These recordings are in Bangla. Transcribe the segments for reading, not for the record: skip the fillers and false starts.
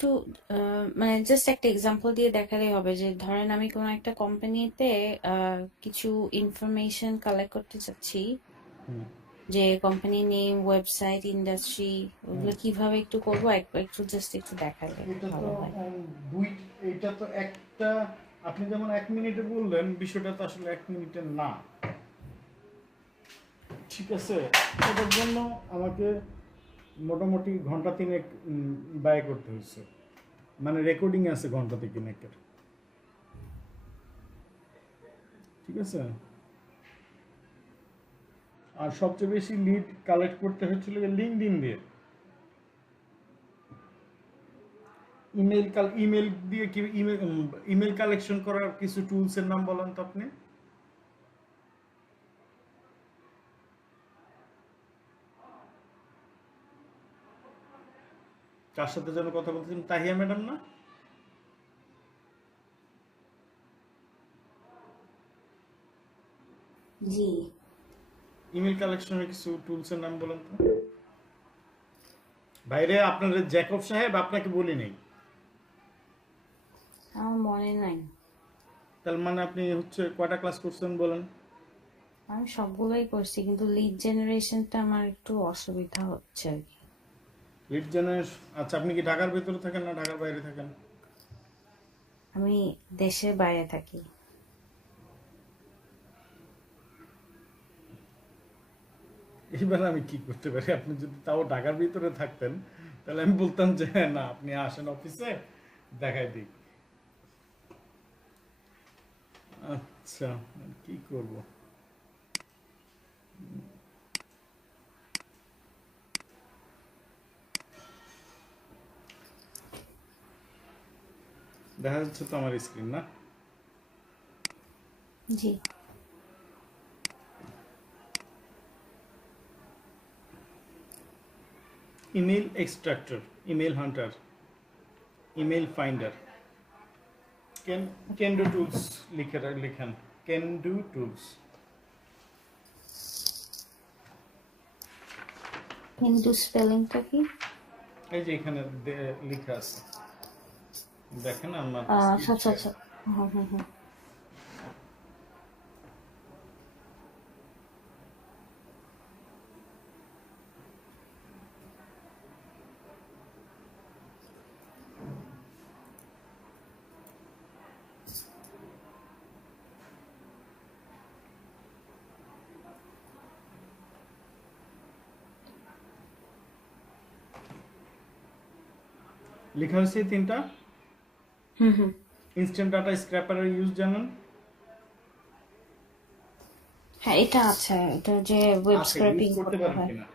একটু মানে জাস্ট একটা এক্সাম্পল দিয়ে দেখালেই হবে যে ধরেন আমি কোনো একটা কোম্পানিতে কিছু ইনফরমেশন কালেক্ট করতে চাচ্ছি, যে কোম্পানি নেম, ওয়েবসাইট, ইন্ডাস্ট্রি, ওগুলো কিভাবে একটু করবো একটু জাস্ট একটু দেখালে এটা তো ভালো হয়। দুই, এটা তো একটা, আপনি যেমন 1 মিনিটে বললেন, বিষয়টা তো আসলে 1 মিনিটের না, ঠিক আছে? এটার জন্য আমাকে মোটামুটি ঘন্টা তিনেক ব্যয় করতে হয়েছে, মানে রেকর্ডিং আছে ঘন্টা তিনেকের, ঠিক আছে? আর সবচেয়ে বেশি লিড কালেক্ট করতে হচ্ছিল লিঙ্কডইন দিয়ে। ইমেল দিয়ে কি ইমেল কালেকশন করার কিছু টুলসের নাম বলেন তো আপনি। কার সাথে যেন কথা বলতেছেন, তাহিয়া ম্যাডাম না? জি, ইমেল কালেকশনের কিছু টুলসের নাম বলেন তো। বাইরে আপনার জ্যাকব সাহেব আপনাকে বলি নাই, আমার মনে নাই। তার মানে আপনি হচ্ছে কয়টা ক্লাস করছেন বলেন? আমি সবগুলোই করছি, কিন্তু লিড জেনারেশনটা আমার একটু অসুবিধা হচ্ছে আর কি। লিড জেনারেশন, আচ্ছা আপনি কি ঢাকার ভেতরে থাকেন না ঢাকার বাইরে থাকেন? আমি দেশের বাইরে থাকি। এইবার আমি কি করতে পারি? আপনি যদি তাও ঢাকার ভিতরে থাকতেন তাহলে আমি বলতাম যে না আপনি আসেন অফিসে দেখাই দিই। আচ্ছা, কি করব? দেখা যাচ্ছে তো আমার স্ক্রিন না? জি, email extractor, email hunter, email finder, can do tools লিখেন, ক্যান ডু টুলস। কিন্তু স্পেলিংটা কি? এই যে এখানে লেখা আছে, দেখেন আমার আচ্ছা আচ্ছা আচ্ছা। হুম হুম হুম। লেখা হয়েছে তিনটা। হুম হুম। ইনস্ট্যান্ট ডাটা স্ক্র্যাপারের ইউজ জানেন? হ্যাঁ, এটা আছে, এটা যে ওয়েব আছে, ইউজ স্ক্র্যাপিং করতে করতে পারেন হয়। কিনা?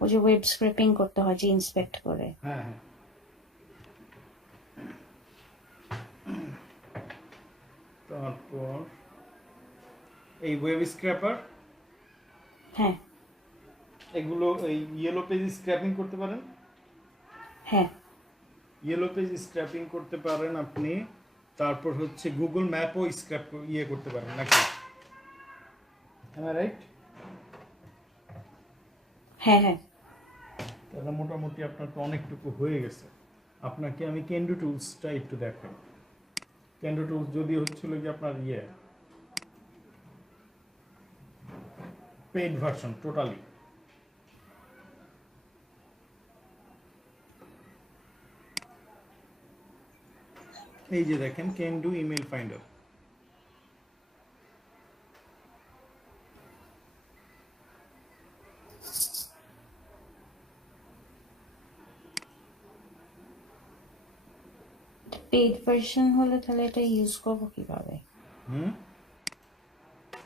ওই যে ওয়েব স্ক্র্যাপিং করতে হয় যে ইন্সপেক্ট করে। হ্যাঁ হ্যাঁ। তারপর এই ওয়েব স্ক্র্যাপার, হ্যাঁ এগুলো এই ইয়েলো পেজ স্ক্র্যাপিং করতে পারেন। হ্যাঁ। ইয়েলো পেজ স্ক্র্যাপিং করতে পারেন আপনি। তারপর হচ্ছে গুগল ম্যাপও করতে পারেন নাকি? Am I right? হ্যাঁ হ্যাঁ। তাহলে মোটামুটি আপনার তো অনেকটুকু হয়ে গেছে। আপনাকে আমি ক্যান্ডু টুলসটা একটু দেখাই। ক্যান্ডু টুলস যদি হচ্ছিল কি আপনার পেইড ভার্সন টোটালি। এই যে দেখেন can do email finder. Paid version হলে তাহলে এটা ইউজ করবো কিভাবে? হুম,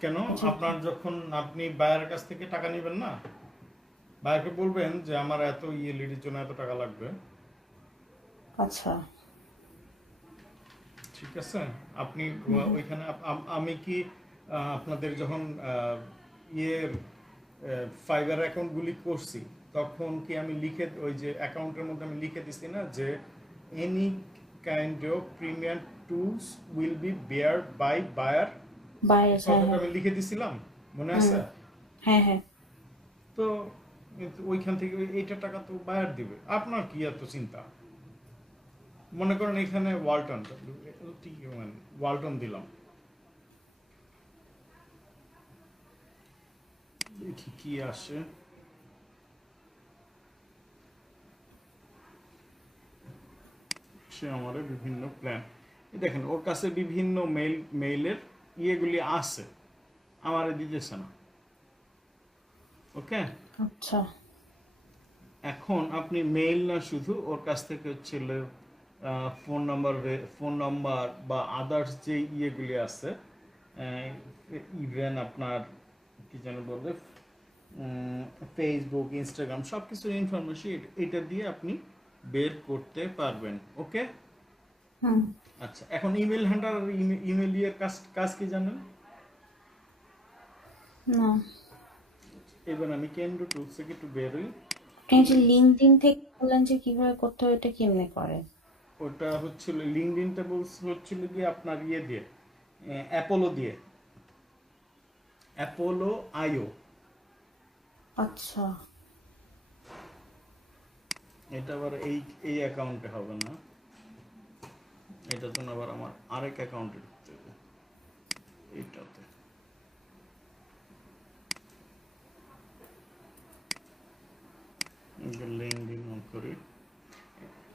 কেন? আচ্ছা আপনার যখন আপনি বায়ারের কাছ থেকে টাকা নেবেন না, বায়ারকে বলবেন যে আমার এত লিডের জন্য এত টাকা লাগবে, আচ্ছা। ঠিক আছে? আপনি ওইখানে আমি কি আপনাদের যখন ইয়ের ফাইবার অ্যাকাউন্টগুলি করছি তখন কি আমি লিখে ওই যে অ্যাকাউন্টের মধ্যে আমি লিখে দিছি না যে any kind of premium tools will be bear by buyer? বাইরে, হ্যাঁ কথাটা হ্যাঁ। আমি লিখে দিছিলাম, মনে হুম। আছে? হ্যাঁ হ্যাঁ। তো কিন্তু ওইখান থেকে এইটা টাকা তো বায়ার দিবে, আপনার কি এত চিন্তা? মনে করেন এখানে ওয়ালটন, ওয়ালটন দিলাম, দেখি কি আসে। সে আমার বিভিন্ন প্ল্যান, দেখেন ওর কাছে বিভিন্ন মেইলের ইয়েগুলি আছে, আমারে দিতেছে না। ওকে, আচ্ছা এখন আপনি মেইল না, শুধু ওর কাছ থেকে হচ্ছে ফোন নাম্বার বা আদার্স যে ইয়েগুলি আছে, ইভেন আপনার কি যেন বলবে, ফেসবুক, ইনস্টাগ্রাম, সব কিছুর ইনফরমেশন এটা দিয়ে আপনি বের করতে পারবেন। ওকে, হুম আচ্ছা, এখন ইমেল হ্যান্ডার, ইমেল ইয়ের কাজ কাজ কি জানেন? না এবার আমি কেন্দ্র টুলস থেকে একটু বেরোই। এই যে লিঙ্কডইন থেকে বললেন যে কিভাবে করতে হয়, এটা কেমনে করে? ওটা হচ্ছিল লিঙ্কডইনটা হচ্ছিল গিয়ে আপনার ইয়ে দিয়ে, অ্যাপোলো দিয়ে, অ্যাপোলো আইও। আচ্ছা এটা আবার এই অ্যাকাউন্টে হবে না, এটা তো আবার আমার আরেক অ্যাকাউন্টে ঢুকতে হবে, এইটাতে। লিঙ্কডইন অন করি।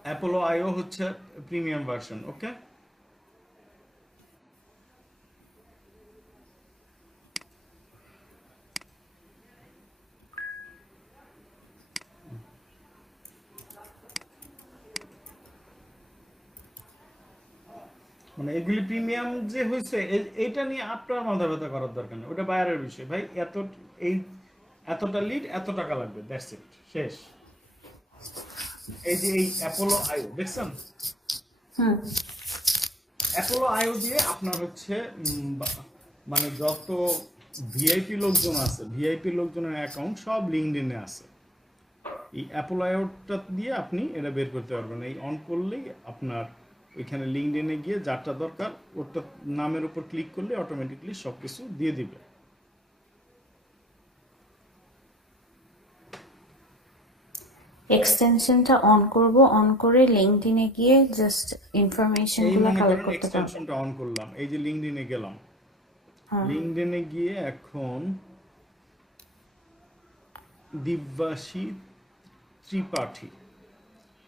অ্যাপোলো আইও হচ্ছে প্রিমিয়াম ভার্সন। ওকে, মানে এগুলি প্রিমিয়াম যে হয়েছে, এইটা নিয়ে আপনার মাথা ব্যথা করার দরকার নেই, ওটা বায়ারের বিষয়। ভাই এই এতটা লিড এত টাকা লাগবে, দ্যাটস ইট, শেষ। এই যে এই অ্যাপোলো আইও দেখছেন, হুম অ্যাপোলো আইও দিয়ে আপনার হচ্ছে মানে যত ভিআইপি লোকজন আছে, ভিআইপি লোকজনের অ্যাকাউন্ট সব লিঙ্কডইনে আছে। এই অ্যাপোলো আইওটা দিয়ে আপনি এটা বের করতে পারবেন। এই অন করলেই আপনার ওইখানে লিঙ্কডইনে গিয়ে যারটা দরকার ওটা নামের উপর ক্লিক করলে অটোমেটিকলি সব কিছু দিয়ে দিবে। এক্সটেনশনটা অন করব, অন করে লিঙ্কডইনে গিয়ে জাস্ট ইনফরমেশন এই গুলো মনে কালেক্ট করেন করতে পারবো। এক্সটেনশনটা অন করলাম, এই যে লিঙ্কডইনে গেলাম, হ্যাঁ লিঙ্কডইনে গিয়ে এখন দিব্যাসী ত্রিপাঠী,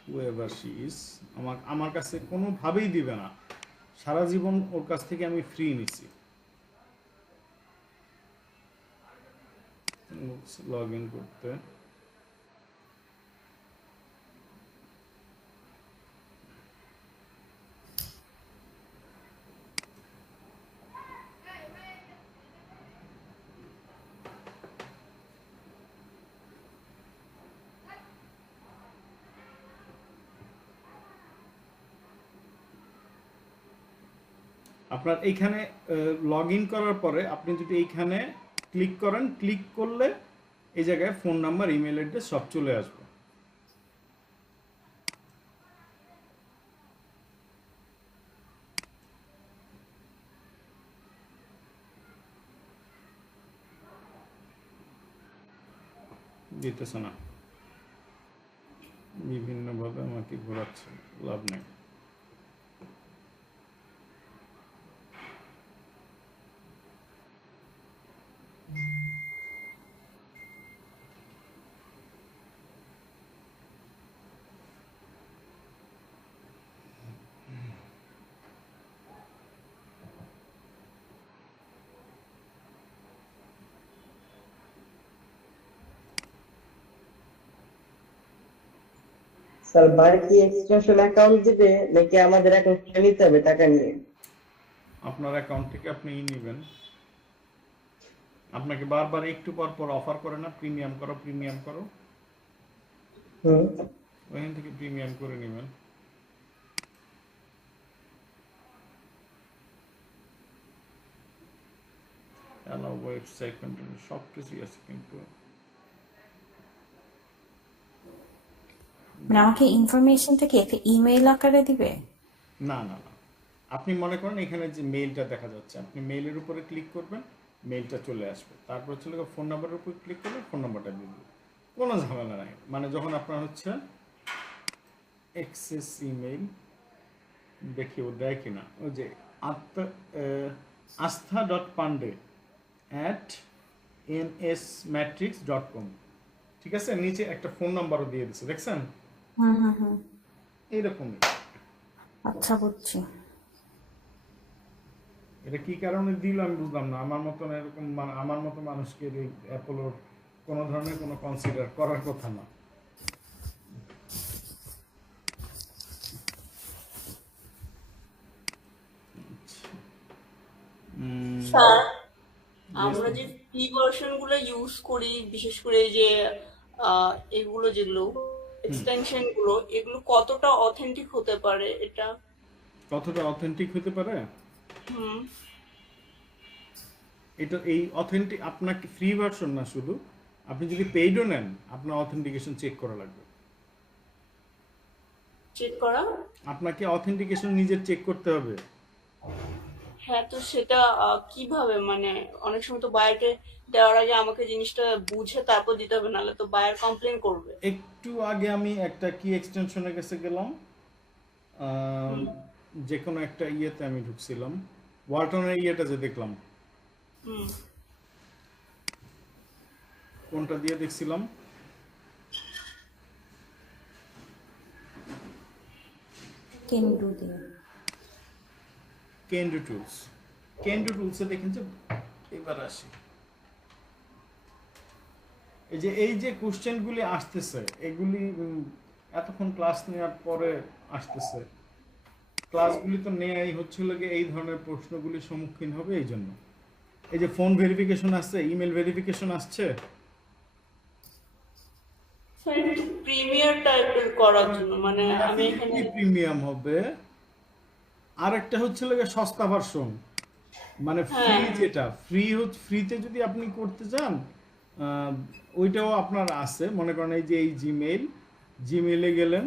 whoever she is, আমার কাছে কোনোভাবেই দিবে না, সারা জীবন ওর কাছ থেকে আমি ফ্রি নিছি। লগ ইন করতে আপনার এইখানে লগ ইন করার পরে আপনি যদি এইখানে ক্লিক করেন, ক্লিক করলে এই জায়গায় ফোন নাম্বার, ইমেল অ্যাড্রেস সব চলে আসবে। দিতেছে না, বিভিন্নভাবে আমাকে ঘোরাচ্ছে, লাভ নেই। স্যার ভাই কি এক্সটেনশন অ্যাকাউন্ট দিবে নাকি আমাদের অ্যাকাউন্ট খুলে নিতে হবে টাকা নিয়ে? আপনার অ্যাকাউন্ট থেকে আপনি নেবেন, আপনাকে বারবার একটু পর পর অফার করে না, প্রিমিয়াম করো প্রিমিয়াম করো, হুম ওইখান থেকে প্রিমিয়াম করে নেবেন। অ্যালাউ ওয়েবসাইট কন্টিনিউ সব কিছুই আছে, কিন্তু মানে আমাকে ইনফরমেশনটা কি একটা ইমেইল আকারে দিবে? না না না, আপনি মনে করেন এখানে যে মেইলটা দেখা যাচ্ছে, আপনি মেইলের উপরে ক্লিক করবেন, মেইলটা চলে আসবে, তারপর চলে ফোন নাম্বারের উপর ক্লিক করলে ফোন নাম্বারটা দিয়ে দেবে, কোনো ঝামেলা নাই। মানে যখন আপনার হচ্ছে এক্সেস ইমেইল, দেখি ও দেয় কিনা। ওই যে astha.pandey@nsmatrix.com, ঠিক আছে, নিচে একটা ফোন নাম্বারও দিয়ে দিছে, দেখছেন? হুম হুম হুম। এইরকমই। আচ্ছা, বুঝছি। এটা কি কারণে দিল আমি বুঝলাম না। আমার মতন এরকম আমার মতো মানুষকে এই অ্যাপোলোর কোনো ধরনের কোনো কনসিডার করার কথা না। স্যার, Yes, আমরা যে ma'am. ফ্রি ভার্সন গুলো ইউজ করি, বিশেষ করে এই যে এগুলো যেগুলো এক্সটেনশন গুলো, এগুলো কতটা অথেন্টিক হতে পারে এটা? কতটা অথেন্টিক হতে পারে? হুম। এটা এই অথেন্টিক আপনাকে ফ্রি ভার্সন না, শুধু আপনি যদি পেইডও নেন আপনার অথেন্টিকেশন চেক করা লাগবে। চেক করা? আপনাকে অথেন্টিকেশন নিজের চেক করতে হবে। হ্যাঁ, তো সেটা কিভাবে, মানে অনেক সময় তো বায়ারকে দেওয়ার আগে আমাকে জিনিসটা বুঝে তারপর দিতে হবে, নাহলে তো বায়ার কমপ্লেন করবে। একটু আগে আমি একটা কি এক্সটেনশনের কাছে গেলাম, আম, হুম যে কোনো একটা ইয়েতে আমি ঢুকছিলাম, ওয়ালটনের ইয়েটা যে দেখলাম, হুম। কোনটা দিয়ে দেখছিলাম, কেন্ডু দিয়ে। কেন্ডু টুলস। কেন্ডু টুলসে দেখেন যে, এবার আসি, এই যে কোশ্চেনগুলি আসতেছে এগুলি এতক্ষণ ক্লাস নেওয়ার পরে আসতেছে। ক্লাসগুলি তো নেয়াই হচ্ছিল গিয়ে এই ধরনের প্রশ্নগুলির সম্মুখীন হবে। এই জন্য এই যে ফোন ভেরিফিকেশন আসছে, ইমেল ভেরিফিকেশন আসছে, স্যার, একটু প্রিমিয়ার টাইপের করার জন্য, মানে আমি এখানে প্রিমিয়াম হবে। আরেকটা হচ্ছে লাগে সস্তা ভার্সন, মানে ফ্রি, হ্যাঁ। যেটা ফ্রিতে যদি আপনি করতে চান, আহ, ওইটাও আপনার আছে। মনে করেন এই যে এই জিমেইলে গেলেন,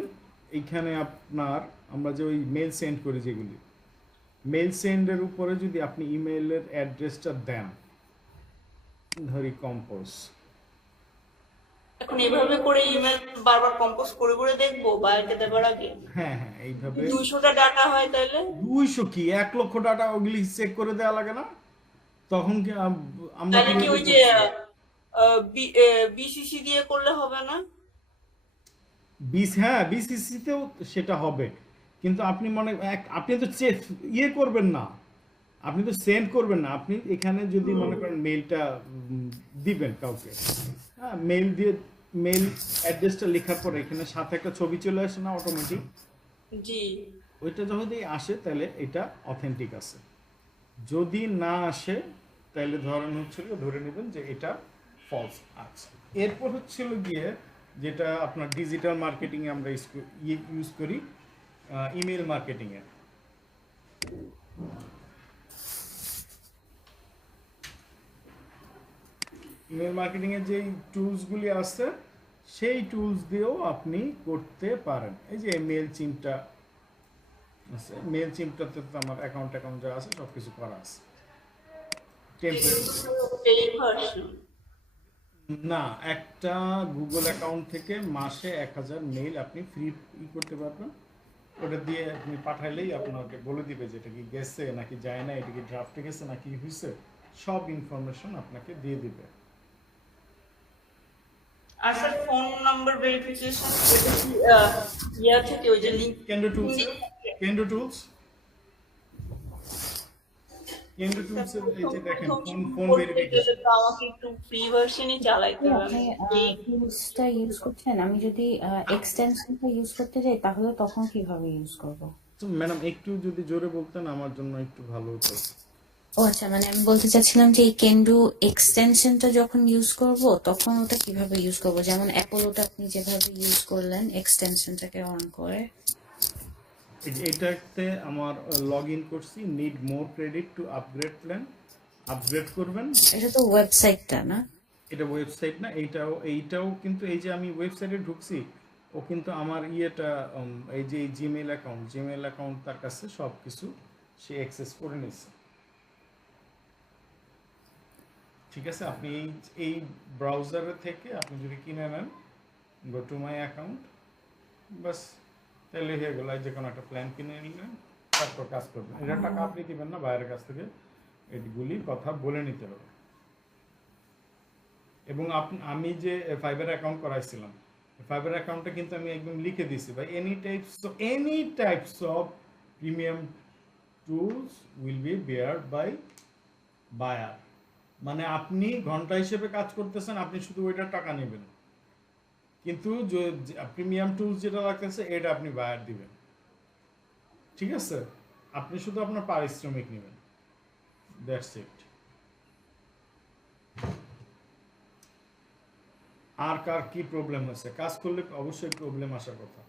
এইখানে আপনার আমরা যে ওই মেল সেন্ড করি, যেগুলি মেল সেন্ডের উপরে যদি আপনি ইমেইলের অ্যাড্রেসটা দেন, ধরি কম্পোজ, এখন এভাবে করে ইমেল বারবার কম্পোজ করে করে দেখবো বায়ারকে দেবার আগে? হ্যাঁ হ্যাঁ, এইভাবে। 200টা ডাটা হয় তাইলে? 200 কি 1 লক্ষ ডাটা ওগুলি চেক করে দেওয়া লাগে না? তখন কি আমরা তাহলে কি কিভাবে ওই যে করছি? বিসিসি দিয়ে করলে হবে না? হ্যাঁ, বিসিসিতেও সেটা হবে, কিন্তু আপনি আপনি তো ইয়ে করবেন না, আপনি তো সেন্ড করবেন না। আপনি এখানে যদি মনে করেন মেইলটা দিবেন কাউকে, হ্যাঁ, মেইল অ্যাড্রেসটা লেখার পরে এখানে সাথে একটা ছবি চলে আসে না অটোমেটিক? জি। ওইটা যদি আসে তাহলে এটা অথেন্টিক আছে। যদি না আসে তাহলে ধরে নেবেন যে এটা ফলস আছে। এরপর হচ্ছিল গিয়ে যেটা আপনার ডিজিটাল মার্কেটিং এ আমরা ইউজ করি, ইমেল মার্কেটিং এ। ইমেল মার্কেটিং এর যে টুলসগুলি আছে সেই টুলস দিয়েও আপনি করতে পারেন। এই যে মেল চিমটা আছে, মেল চিমটাতে তো আমার অ্যাকাউন্ট যা আছে সবকিছু করা আছে। Paid version? না, একটা গুগল অ্যাকাউন্ট থেকে মাসে 1000 মেইল আপনি ফ্রি করতে পারবেন। ওটা দিয়ে আপনি পাঠাইলেই আপনাকে বলে দিবে যে এটা কি গেছে নাকি যায় না, এটা কি ড্রাফটে গেছে নাকি হয়েছে, সব ইনফরমেশন আপনাকে দিয়ে দিবে। আর স্যার, ফোন নাম্বার ভেরিফিকেশন এটা কি ইয়া থেকে ওই যে লিংক? কেন্ডো টুলস, কেন্ডো টুলস, কেন্ডো টুলস এর এই যে দেখেন ফোন ভেরিফিকেশন। আমাকে একটু ফ্রি ভার্সনই চালাইতে হবে। আপনি টুলসটা ইউজ করছেন, আমি যদি এক্সটেনশনটা ইউজ করতে যাই তাহলে তখন কিভাবে ইউজ করব? তো ম্যাডাম একটু যদি জোরে বলতেন আমার জন্য একটু ভালো হতো। ও আচ্ছা, মানে আমি বলতে চাচ্ছিলাম যে এই কেন্ডু এক্সটেনশনটা যখন ইউজ করব তখন ওটা কিভাবে ইউজ করব, যেমন অ্যাপোলোটা আপনি যেভাবে ইউজ করলেন এক্সটেনশনটাকে অন করে। এটাতে আমার লগ ইন করছি, need more credit to upgrade plan, upgrade করবেন। এটা তো ওয়েবসাইটটা না? এটা ওয়েবসাইট না, এইটাও কিন্তু এই যে আমি ওয়েবসাইটে ঢুকছি, ও কিন্তু আমার ইয়েটা এই যে জিমেইল অ্যাকাউন্ট তার কাছে সব কিছু সে অ্যাক্সেস করে নিচ্ছে। ঠিক আছে, আপনি এই ব্রাউজারে থেকে আপনি যদি কিনে নেন, গো টু মাই অ্যাকাউন্ট, বাস তাহলে হয়ে গেল। যে কোনো একটা প্ল্যান কিনে নিলেন, তারপর কাজ করবেন। এটা টাকা আপনি দিবেন না, বাইরের কাছ থেকে এগুলি কথা বলে নিতে হবে। এবং আমি যে ফাইবার অ্যাকাউন্ট করাইছিলাম, ফাইবার অ্যাকাউন্টে কিন্তু আমি একদম লিখে দিছি ভাই, any types of premium tools will be bear by buyer. মানে আপনি ঘন্টা হিসেবে কাজ করতেছেন, আপনি শুধু ওইটার টাকা নেবেন, কিন্তু প্রিমিয়াম টুলস যেটা লাগতেছে এটা আপনি বায়ার দিবেন। ঠিক আছে, আপনি শুধু আপনার পারিশ্রমিক নেবেন, দ্যাটস ইট। আর কার কি প্রবলেম হচ্ছে? কাজ করলে অবশ্যই প্রবলেম আসার কথা।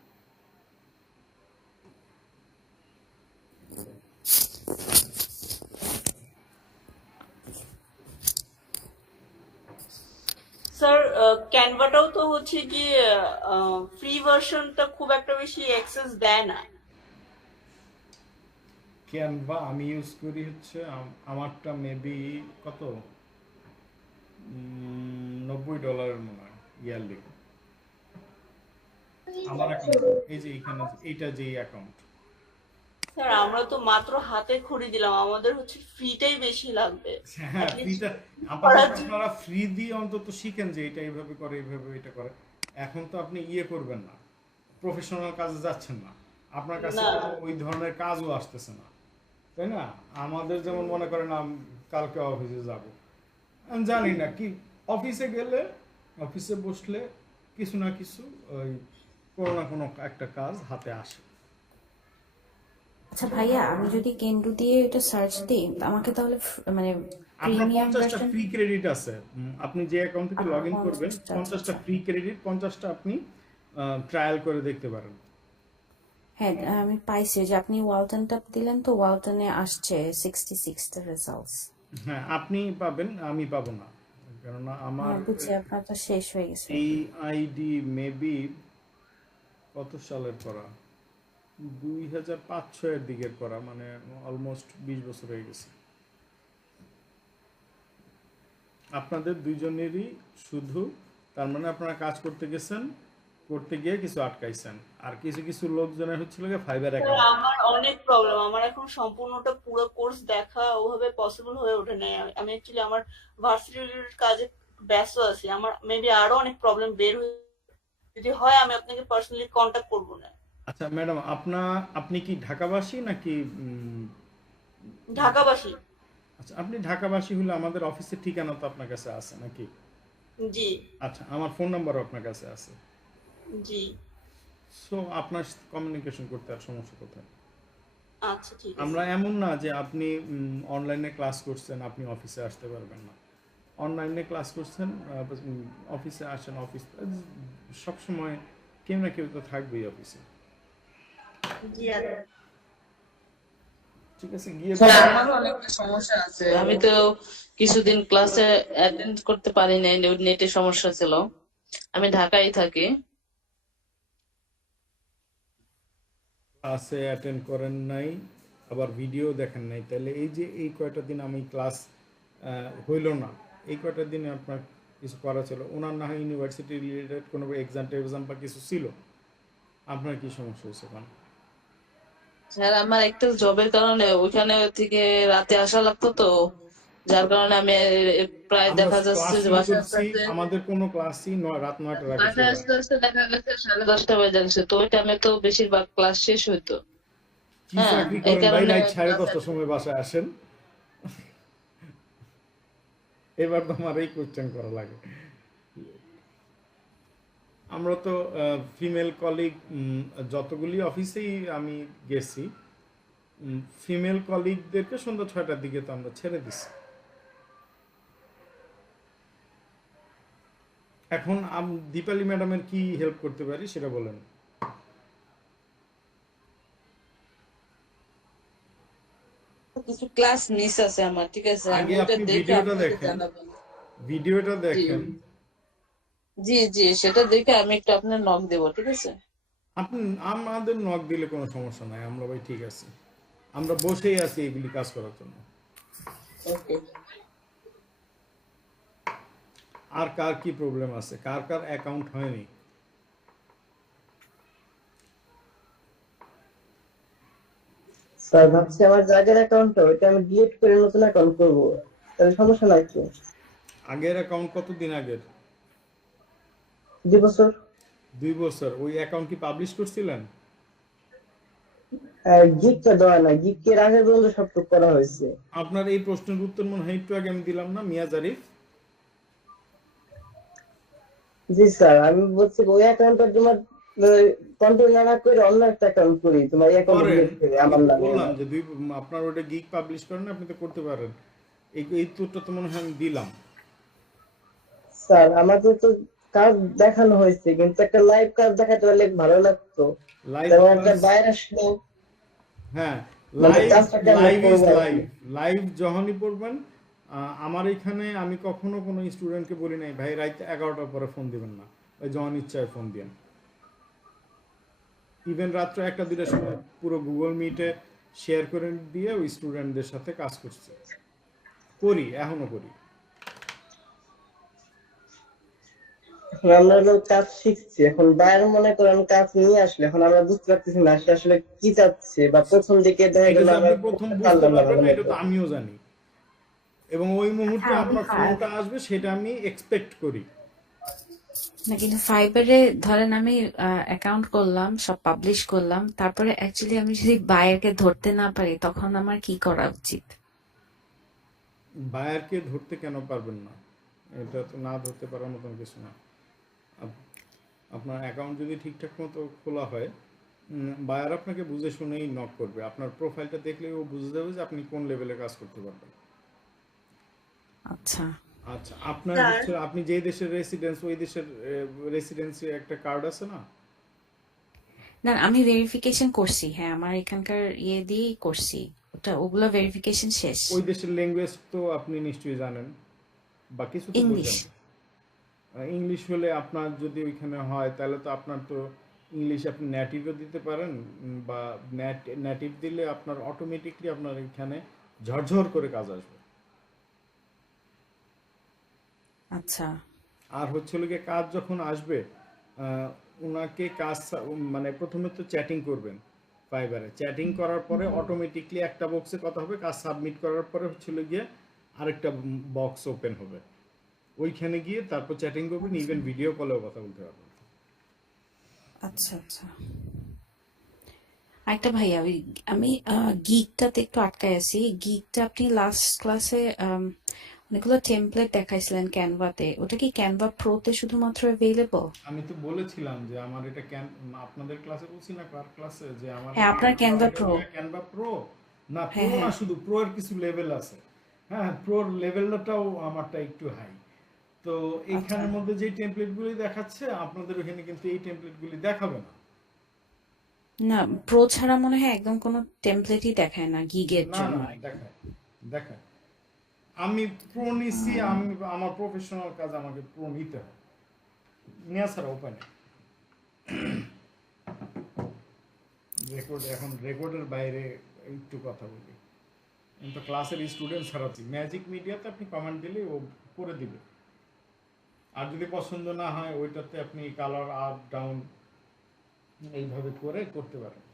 স্যার ক্যানভাটাও তো হচ্ছে কি ফ্রি ভার্সনটা খুব একটা বেশি অ্যাক্সেস দেয় না। ক্যানভা আমি ইউজ করি হচ্ছে আমারটা মেবি কত $90 মনে হয় ইয়ারলি আমার অ্যাকাউন্ট। এই যে এখানে এইটা যে অ্যাকাউন্ট, স্যার আমরা তো মাত্র হাতে খড়ি দিলাম, আমাদের হচ্ছে ফ্রিটাই বেশি লাগবে। হ্যাঁ At least ফ্রিটা করার আপাতত জন্য। আপনারা ফ্রি দিয়ে অন্তত শিখেন যে এটা এইভাবে করে, এইভাবে এটা করে। এখন তো আপনি ইয়ে করবেন না, প্রফেশনাল কাজে যাচ্ছেন না, আপনার কাছে না। তো ওই ধরনের কাজও আসতেছে না, তাই না? আমাদের যেমন মনে করেন কালকে অফিসে যাব, আমি জানি না কি, অফিসে গেলে অফিসে বসলে কিছু না কিছু ওই কোনো না কোনো একটা কাজ হাতে আসে। আচ্ছা ভাইয়া, আমি যদি কেন্ডু দিয়ে এটা সার্চ দিই, আমাকে তাহলে মানে আপনার প্রিমিয়াম 50টা ভার্সন ফ্রি ক্রেডিট আছে। আপনি যে অ্যাকাউন্ট থেকে লগ ইন করবেন 50টা, 50টা আচ্ছা। ফ্রি ক্রেডিট, 50টা আপনি ট্রায়াল করে দেখতে পারেন। হ্যাঁ, আমি পাইছি যে আপনি ওয়ালটনটা দিলেন, তো ওয়ালটনে আসছে 66টা রেজাল্টস। হ্যাঁ আপনি পাবেন, আমি পাবো না, কেননা আমার হ্যাঁ বুঝছি, আপনার তো শেষ হয়ে গেছে। এই আইডি মেবি কত সালের করা, 2005-06 এর দিকের করা, মানে অলমোস্ট 20 বছর হয়ে গেছে। আপনাদের দুইজনেরই শুধু, তার মানে আপনারা কাজ করতে গেছেন, করতে গিয়ে কিছু আটকাইছেন, আর কিছু কিছু লোকজনের হচ্ছিল গিয়ে ফাইবার স্যার অ্যাকাউন্ট। আমার অনেক প্রবলেম, আমার এখন সম্পূর্ণটা পুরো কোর্স দেখা ওভাবে পসিবল হয়ে ওঠে না। আমি অ্যাকচুয়ালি আমার ভার্সিটির কাজে ব্যস্ত আছি, আমার মেবি আরো অনেক প্রবলেম বের হয়ে, যদি হয় আমি আপনাকে পার্সোনালি কন্ট্যাক্ট করবো না। আচ্ছা ম্যাডাম, আপনি কি ঢাকাবাসী নাকি ঢাকাবাসী। আচ্ছা আপনি ঢাকাবাসী হলে আমাদের অফিসের ঠিকানা তো আপনার কাছে আছে নাকি? জি। আচ্ছা আমার ফোন নাম্বারও আপনার কাছে আছে। জি। সো আপনার কমিউনিকেশন করতে আর সমস্যা কোথায়? আচ্ছা ঠিক আছে। আমরা এমন না যে আপনি অনলাইনে ক্লাস করছেন আপনি অফিসে আসতে পারবেন না, অনলাইনে ক্লাস করছেন অফিসে আসেন, অফিস সবসময় কেউ না কেউ তো থাকবেই অফিসে। জি আচ্ছা। ঠিক আছে, গিয়ে স্যার আমারও অনেকটা সমস্যা আছে, আমি তো কিছুদিন ক্লাসে অ্যাটেন্ড করতে পারি নাই, নেটে সমস্যা ছিল। আমি ঢাকায় থাকি। ক্লাসে অ্যাটেন্ড করেন নাই, আবার ভিডিও দেখেন নাই, তাহলে এই যে এই কয়টা দিন আমি ক্লাস হইল না, এই কয়টা দিনে আপনার কিছু করা ছিল, ওনার না হয় ইউনিভার্সিটি রিলেটেড কোনো এক্সাম বা কিছু ছিল, আপনার কি সমস্যা হয়েছে এখন? স্যার আমার একটা জবের কারণে ওইখানে থেকে রাতে আসা লাগতো, তো যার কারণে আমি প্রায় আমরা দেখা ক্লাস যাচ্ছে যে শুরু বাসায় করছি, আমাদের কোনো ক্লাসই রাত 9টার আগে শুরু বাসায় হয় আসতে না। আসতে দেখা গেছে 10:30 বেজে গেছে, তো ওই টাইমে তো বেশিরভাগ ক্লাস শেষ হইতো। কি হ্যাঁ, চাকরি এই করেন ভাই, কারণে রাত ক্লাস 10:30টার সময় বাসায় আসেন? এবার তো আমার এই কোয়েশ্চেন করা লাগে। আমরা তো ফিমেল কলিগ যতগুলি অফিসেই আমি গেছি, ফিমেল কলিগদেরকে সন্ধ্যা 6টার দিকে তো আমরা ছেড়ে দিছি। এখন দীপালি ম্যাডামের কি হেল্প করতে পারি সেটা বলেন। কিছু ক্লাস মিস আছে আমার, ঠিক আছে, আমি আগে ওটা আপনি দেখে ভিডিওটা আপনাকে দেখেন, জানাবো। ভিডিওটা জি দেখেন। জি জি, সেটা দেখে আমি একটু আপনার নক দেবো, ঠিক আছে। আপনি আমাদের নক দিলে কোনো সমস্যা নাই, আমরা ভাই ঠিক আছে, আমরা বসেই আছি এগুলি কাজ করার জন্য। ওকে। আর কার কি প্রবলেম আছে, কার কার অ্যাকাউন্ট হয়নি? স্যার ভাবছি আমার জায়গার অ্যাকাউন্টটা ওইটা আমি ডিলিট করে নতুন অ্যাকাউন্ট করবো, তাহলে সমস্যা নাই তো? আগের অ্যাকাউন্ট কতদিন আগের? 2 বছর। 2 বছর। ওই অ্যাকাউন্ট কি পাবলিশ করছিলেন? গিগটা দেওয়া না, গিগের আগে পর্যন্ত সবটুকু করা হয়েছে। আপনার এই প্রশ্নের উত্তর মনে হয় একটু আগে আমি দিলাম না, মিয়া জারিফ। জি স্যার, আমি বলছি ওই অ্যাকাউন্টটা তোমার কন্ট্রোল না করে অন্য একটা অ্যাকাউন্ট করি, তোমার এই অ্যাকাউন্টে করেন, ডিলিট করে আমি আমার তো নামে বললাম না। যে আপনার ওটা গিগ পাবলিশ করেন, আপনি তো করতে পারেন। এই উত্তরটা তো মনে হয় আমি দিলাম। স্যার আমাদের তো কাজ দেখানো হয়েছে, কিন্তু একটা লাইভ কাজ দেখাতে পারলে ভালো লাগতো। লাইভ যেমন একটা ক্লাস, বাইরে আসলো, হ্যাঁ, মানে লাইভ, কাজটা কেমন লাইভ ইজ করবো আর কি। লাইভ। লাইভ যখনই পড়বেন, আমার এখানে আমি কখনো কোনো স্টুডেন্টকে বলি নাই ভাই রাত 11টার পরে ফোন দিবেন না, ওই যখন ইচ্ছায় ফোন দিন। ইভেন রাত্র 1টা 2টার সময় পুরো গুগল মিটে শেয়ার করে দিয়ে ওই স্টুডেন্টদের সাথে কাজ করছে, করি, এখনো করি। এখন আমরা হলো কাজ শিখছি, এখন বাইরে মনে করেন কাজ নিয়ে আসলে এখন আমরা বুঝতে পারতেছি না সে আসলে কি চাচ্ছে, বা প্রথম দিকে দেখা এটা গেল যে আমরা আপনি প্রথম বুঝতে বুঝতে পারলাম না পারবেন ভালো না, এটা মতো। তো আমিও জানি, এবং ওই মুহূর্তে হ্যাঁ, আমি আপনার ফোনটা আসবে সেটা আমি এক্সপেক্ট করি। না, কিন্তু ফাইবারে ধরেন আমি অ্যাকাউন্ট করলাম, সব পাবলিশ করলাম, তারপরে অ্যাকচুয়ালি আমি যদি বায়ারকে ধরতে না পারি তখন আমার কি করা উচিত? বায়ারকে ধরতে কেন পারবেন না? এটা তো না ধরতে পারার মতন কিছু না। আপ- আপনার অ্যাকাউন্ট যদি ঠিকঠাক মতো খোলা হয়, বায়ার আপনাকে বুঝে শুনেই নক করবে। আপনার প্রোফাইলটা দেখলেই ও বুঝে যাবে যে আপনি কোন লেভেলে কাজ করতে পারবেন। আচ্ছা। আচ্ছা, আপনার স্যার, হচ্ছে আপনি যেই দেশের রেসিডেন্স, ওই দেশের রেসিডেন্সি একটা কার্ড আছে না? না, আমি ভেরিফিকেশন করছি, হ্যাঁ, আমার এখানকার ইয়ে দিয়েই করছি, ওগুলো ভেরিফিকেশন শেষ। ওই দেশের ল্যাঙ্গুয়েজ তো আপনি নিশ্চয়ই জানেন, বা কিছু তো ইংলিশ। বোঝেন। ইংলিশ হলে আপনার যদি ওইখানে হয় তাহলে তো আপনার তো ইংলিশ আপনি নেটিভও দিতে পারেন, বা নেটিভ দিলে আপনার অটোমেটিকলি আপনার এখানে ঝরঝর করে কাজ আসবে। আচ্ছা। আর হচ্ছে গিয়ে কাজ যখন আসবে, ওনাকে কাজ মানে প্রথমে তো চ্যাটিং করবেন ফাইবারে। চ্যাটিং করার পরে অটোমেটিকলি একটা বক্সে কথা হবে, কাজ সাবমিট করার পরে হচ্ছে গিয়ে আরেকটা বক্স ওপেন হবে, ওইখানে গিয়ে তারপর চ্যাটিং করবেন, ইভেন ভিডিও কলেও কথা বলতে পারবেন। আচ্ছা। আচ্ছা। আরেকটা ভাইয়া, ওই আমি গিগটাতে একটু আটকায় আছি। গিগটা আপনি লাস্ট ক্লাসে অনেকগুলো টেমপ্লেট দেখাইছিলেন ক্যানভাতে, ওটা কি ক্যানভা প্রোতে শুধুমাত্র অ্যাভেলেবল? আমি তো বলেছিলাম যে আমার এটা আপনাদের ক্লাসে বলছি না, কার ক্লাসে, যে আমার হ্যাঁ, আপনার ক্যানভা প্রো। ক্যানভা প্রো না, প্রো হ্যাঁ, না, হ্যাঁ। শুধু প্রো এর কিছু লেভেল আছে। হ্যাঁ, প্রোর লেভেলটাও আমারটা একটু হাই। তো আচ্ছা। এইখানের মধ্যে যে টেমপ্লেটগুলি দেখাচ্ছে আপনাদের ওখানে কিন্তু এই টেমপ্লেটগুলি দেখাবে না। না, প্রো ছাড়া মনে হয় একদম কোনো টেমপ্লেটই দেখায় না গিগের না জন্য না, আর কি। দেখায়, দেখায়। আমি প্রো নিছি, আমি আমার প্রফেশনাল কাজ, আমাকে প্রো নিতে হয়, নেওয়া ছাড়া উপায় নেই। এখন রেকর্ডের বাইরে একটু কথা বলি। আমি তো ক্লাসের স্টুডেন্ট ছাড়াচ্ছি, ম্যাজিক মিডিয়াতে আপনি কমেন্ট দিলে ও করে দিবে। আর যদি পছন্দ না হয় ওইটাতে আপনি কালার আপ ডাউন এইভাবে করে করতে পারেন।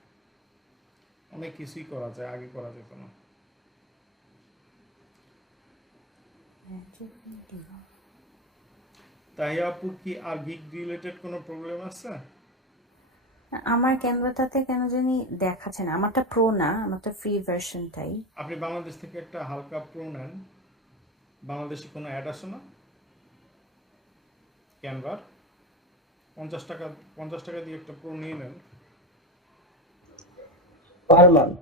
অনেক কিছুই করা যায়, আগে করা যেত না। তাই আপু, কি আর গিগ রিলেটেড কোনো প্রবলেম আছে? আমার ক্যানভাটাতে কেন জানি দেখাচ্ছে না, আমারটা প্রো না, আমারটা ফ্রি ভার্সনটাই। আপনি বাংলাদেশ থেকে একটা হালকা প্রো নেন, বাংলাদেশে কোনো অ্যাড আসে না ক্যানভার, 50 টাকা, 50 টাকা দিয়ে একটা প্রো নিয়ে নেন। Per month.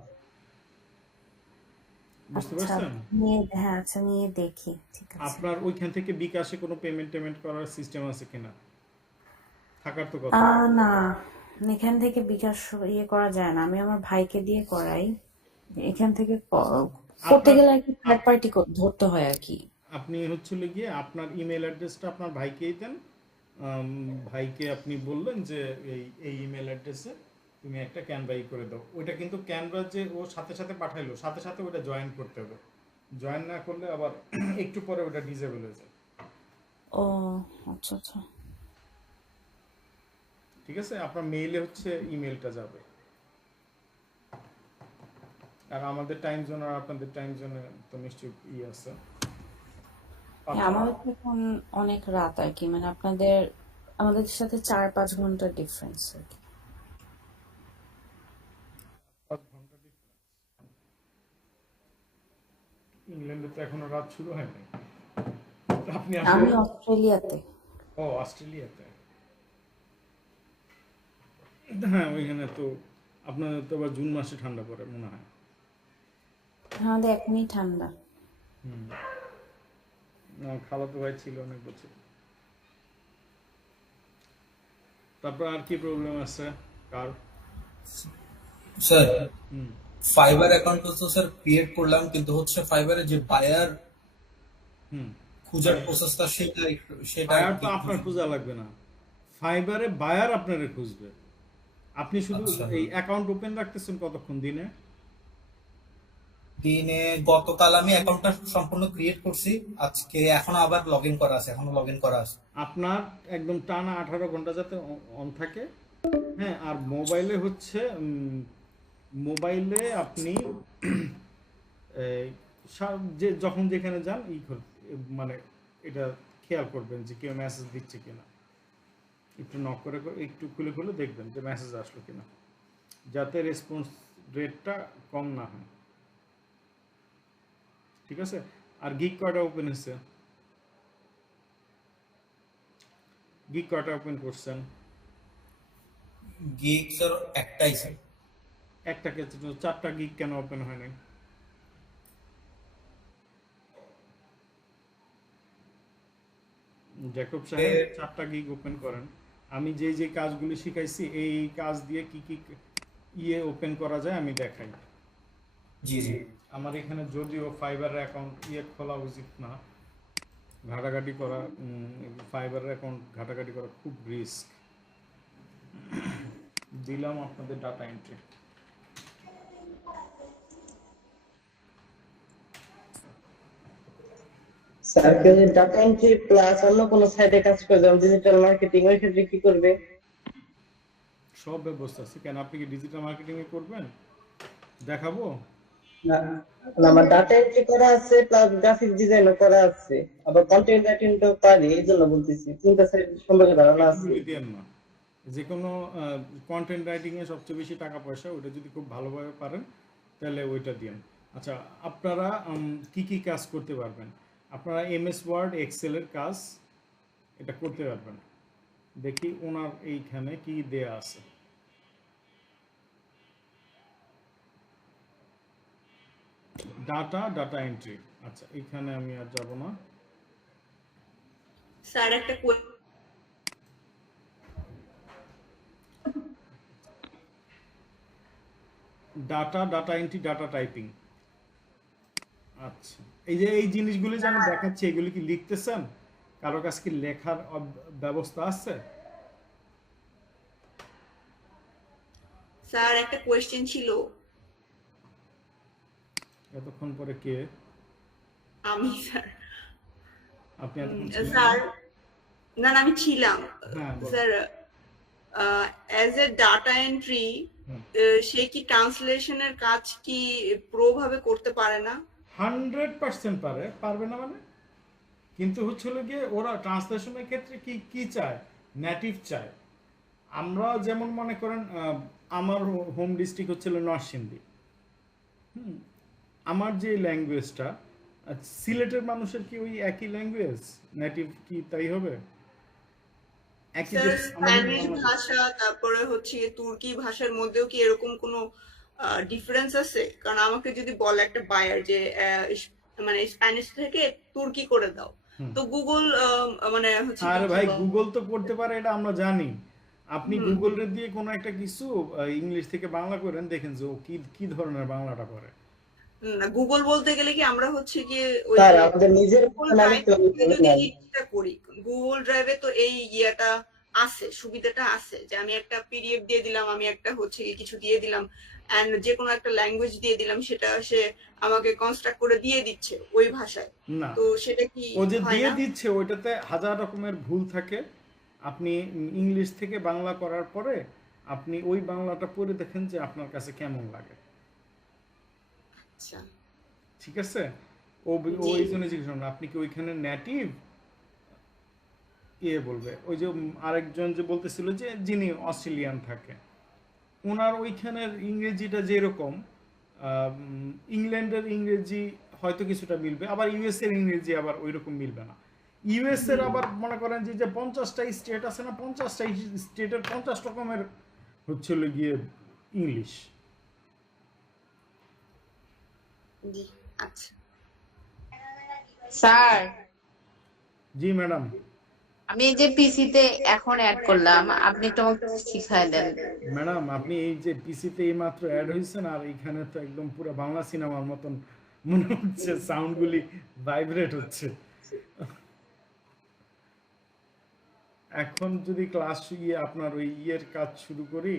বুঝতে আচ্ছা, পারছেন? হ্যাঁ, আচ্ছা, নিয়ে দেখি, ঠিক আছে। আপনার ওইখান থেকে বিকাশে কোনো পেমেন্ট করার সিস্টেম আছে কিনা? থাকার তো কথা। না, এখান থেকে বিকাশ ইয়ে করা যায় না, আমি আমার ভাইকে দিয়ে করাই। এখান থেকে করতে আপনার গেলে আর কি থার্ড আপ- পার্টি ধরতে হয় আর কি। আপনি হচ্ছিল গিয়ে আপনার ইমেল অ্যাড্রেসটা আপনার ভাইকেই দেন। ভাইকে আপনি বললেন যে এই ইমেল অ্যাড্রেসে তুমি একটা ক্যানভাই করে দাও। ওইটা কিন্তু ক্যানভা যে ও সাথে সাথে পাঠাইলো, সাথে সাথে ওটা জয়েন করতে হবে। জয়েন না করলে আবার একটু পরে ওটা ডিসেবল হয়ে যায়। ও আচ্ছা। আচ্ছা। ঠিক আছে, আপনার মেইলে হচ্ছে ইমেলটা যাবে। আর আমাদের টাইম জোন আর আপনাদের টাইম জোনে তো নিশ্চয়ই আছে। হ্যাঁ, আমাদের তো এখন অনেক রাত আর কি, মানে আমাদের সাথে 4-5 ঘন্টা ডিফারেন্স আর কি। 5 ঘন্টা difference। ইংল্যান্ডে তো এখনো রাত শুরু হয়নি। আপনি আমি আসলে অস্ট্রেলিয়াতে। ও অস্ট্রেলিয়াতে। হ্যাঁ ওইখানে তো আপনাদের তো আবার জুন মাসে ঠান্ডা পড়ে মনে হয়। আমাদের এখনই ঠান্ডা। হুম। না খালাতো ভাই ছিল অনেক বছর। তারপর আর কি প্রবলেম আছে কার? স্যার হুম ফাইবার অ্যাকাউন্ট তো স্যার ক্রিয়েট করলাম, কিন্তু হচ্ছে ফাইবারে যে বায়ার হুম। খোঁজার প্রসেসটা সেটা বায়ার তো একটু আপনার খোঁজা লাগবে না, ফাইবারে বায়ার আপনারে খুঁজবে। আপনি শুধু আচ্ছা। এই অ্যাকাউন্ট ওপেন রাখতেছেন কতক্ষণ দিনে? দিনে গতকাল আমি অ্যাকাউন্টটা সম্পূর্ণ ক্রিয়েট করছি, আজকে এখনো আবার লগ ইন করা আছে, এখনো লগ ইন করা আছে। আপনার একদম টানা 18 ঘন্টা যাতে অন থাকে। হ্যাঁ আর মোবাইলে হচ্ছে মোবাইলে আপনি এই, যে যখন যেখানে যান মানে এটা খেয়াল করবেন যে কেউ মেসেজ দিচ্ছে কিনা, একটু নক করে একটু খুলে খুলে দেখবেন যে মেসেজ আসলো কিনা, যাতে রেসপন্স রেটটা কম না হয়। ঠিক আছে। আর গিগ কয়টা ওপেন হয়েছে? গিগ কয়টা ওপেন করছেন? গিগ স্যার একটাই স্যার। একটা ক্ষেত্রে 4টা গিগ কেন ওপেন হয় নাই? জ্যাকব সাহেব 4টা গিগ ওপেন করেন। আমি যে যে কাজগুলি শিখাইছি এই কাজ দিয়ে কি কি ওপেন করা যায় আমি দেখাই। জি জি। আমার এখানে যদিও ফাইবার অ্যাকাউন্ট খোলা উচিত না, ঘাটাঘাটি করা ফাইবার অ্যাকাউন্ট ঘাটাঘাটি করা খুব রিস্ক। দিলাম আপনাদের ডাটা এন্ট্রি। স্যার কেউ যদি ডাটা এন্ট্রি প্লাস অন্য কোনো সাইটে কাজ করে, যেমন ডিজিটাল মার্কেটিং, ওই ক্ষেত্রে কি করবে? সব ব্যবস্থা আছে। কেন আপনি কি ডিজিটাল মার্কেটিং এ করবেন? দেখাবো। না না, আমার ডাটা এন্ট্রি করা আছে প্লাস গ্রাফিক ডিজাইনও করা আছে, আবার কন্টেন্ট রাইটিংটাও পারি, এই জন্য বলতেছি তিনটা সাইট সম্পর্কে ধারণা আছে। এগুলি দেন না। যে কোনো কন্টেন্ট রাইটিং এ সবচেয়ে বেশি টাকা পয়সা, ওটা যদি খুব ভালোভাবে পারেন তাহলে ওইটা দিন। আচ্ছা আপনারা কি কি কাজ করতে পারবেন? আপনারা এমএস ওয়ার্ড এক্সেলের কাজ এটা করতে পারবেন। দেখি ওনার এইখানে কি দেয়া আছে। Data entry. আচ্ছা এখানে আমি আর যাব না। স্যার একটা ডাটা এন্ট্রি, ডাটা টাইপিং। আচ্ছা এই যে এই জিনিসগুলি যে আমি দেখাচ্ছি এগুলি কি লিখতেছেন? কারো কাছে কি লেখার ব্যবস্থা আছে? স্যার একটা কোয়েশ্চেন ছিল। এতক্ষণ পরে কে? আমি স্যার। আপনি এতক্ষণ ছিলেন না? স্যার না না আমি ছিলাম। হ্যাঁ বলো। Sir as a data entry hmm. সে কি ট্রান্সলেশনের কাজ কি প্রো ভাবে করতে পারে না? 100% পারবে না মানে? কিন্তু হচ্ছে হলো গিয়ে ওরা ট্রান্সলেশনের ক্ষেত্রে কি কি চায়? নেটিভ চায়। আমরা যেমন মনে করেন আমার হোম ডিস্ট্রিক্ট হচ্ছিল নরসিংদী। হুম, আমার যে ল্যাঙ্গুয়েজটা সিলেটের মানুষের কি ওই একই ল্যাঙ্গুয়েজ নেটিভ কি তাই হবে? একই স্যার দেশ স্প্যানিশ ভাষা তারপরে হচ্ছে তুর্কি ভাষার মধ্যেও কি এরকম কোনো ডিফারেন্স আছে? কারণ আমাকে যদি বলে একটা বায়ার যে মানে স্প্যানিশ থেকে তুর্কি করে দাও, তো গুগল মানে হচ্ছে আরে কি ভাই বলে? গুগল তো করতে পারে, এটা আমরা জানি। আপনি গুগল রে দিয়ে কোনো একটা কিছু ইংলিশ থেকে বাংলা করেন, দেখেন যে ও কি কি ধরনের বাংলাটা করে। না গুগল বলতে গেলে কি আমরা হচ্ছে গিয়ে ওই স্যার যে আমাদের নিজের গুগল নামে ড্রাইভ তো থেকে যদি নাই। এটা করি, গুগল ড্রাইভে তো এই ইয়েটা আছে, সুবিধাটা আছে যে আমি একটা পিডিএফ দিয়ে দিলাম, আমি একটা হচ্ছে গিয়ে কিছু দিয়ে দিলাম এন্ড যে কোনো একটা ল্যাঙ্গুয়েজ দিয়ে দিলাম, সেটা সে আমাকে কনস্ট্রাক্ট করে দিয়ে দিচ্ছে ওই ভাষায়। না তো সেটা কি ও যে হয় দিয়ে না? দিচ্ছে ওইটাতে হাজার রকমের ভুল থাকে। আপনি ইংলিশ থেকে বাংলা করার পরে আপনি ওই বাংলাটা পড়ে দেখেন যে আপনার কাছে কেমন লাগে। আচ্ছা। ঠিক আছে। ও ও জি। এই জন্য জিজ্ঞেস করলো, আপনি কি ওইখানে নেটিভ বলবে, ওই যে আরেকজন যে বলতেছিল যে যিনি অস্ট্রেলিয়ান থাকে, ওনার ওইখানের ইংরেজিটা যেরকম ইংল্যান্ডের ইংরেজি হয়তো কিছুটা মিলবে, আবার ইউএস এর ইংরেজি আবার ওই রকম মিলবে না। ইউএস এর আবার মনে করেন যে 50টা স্টেট আছে না, 50টা স্টেটের 50 রকমের হচ্ছে হলো গিয়ে ইংলিশ। জি। আচ্ছা। স্যার, জি ম্যাডাম। আমি এই যে পিসিতে এখন অ্যাড করলাম, আপনি একটু আমাকে শিখাই দেন। ম্যাডাম আপনি এই যে পিসিতে এই মাত্র অ্যাড হয়েছেন, আর এখানে তো একদম পুরো বাংলা সিনেমার মতন মনে হচ্ছে, সাউন্ডগুলি ভাইব্রেট হচ্ছে। এখন যদি ক্লাস আপনার ওই কাজ শুরু করি,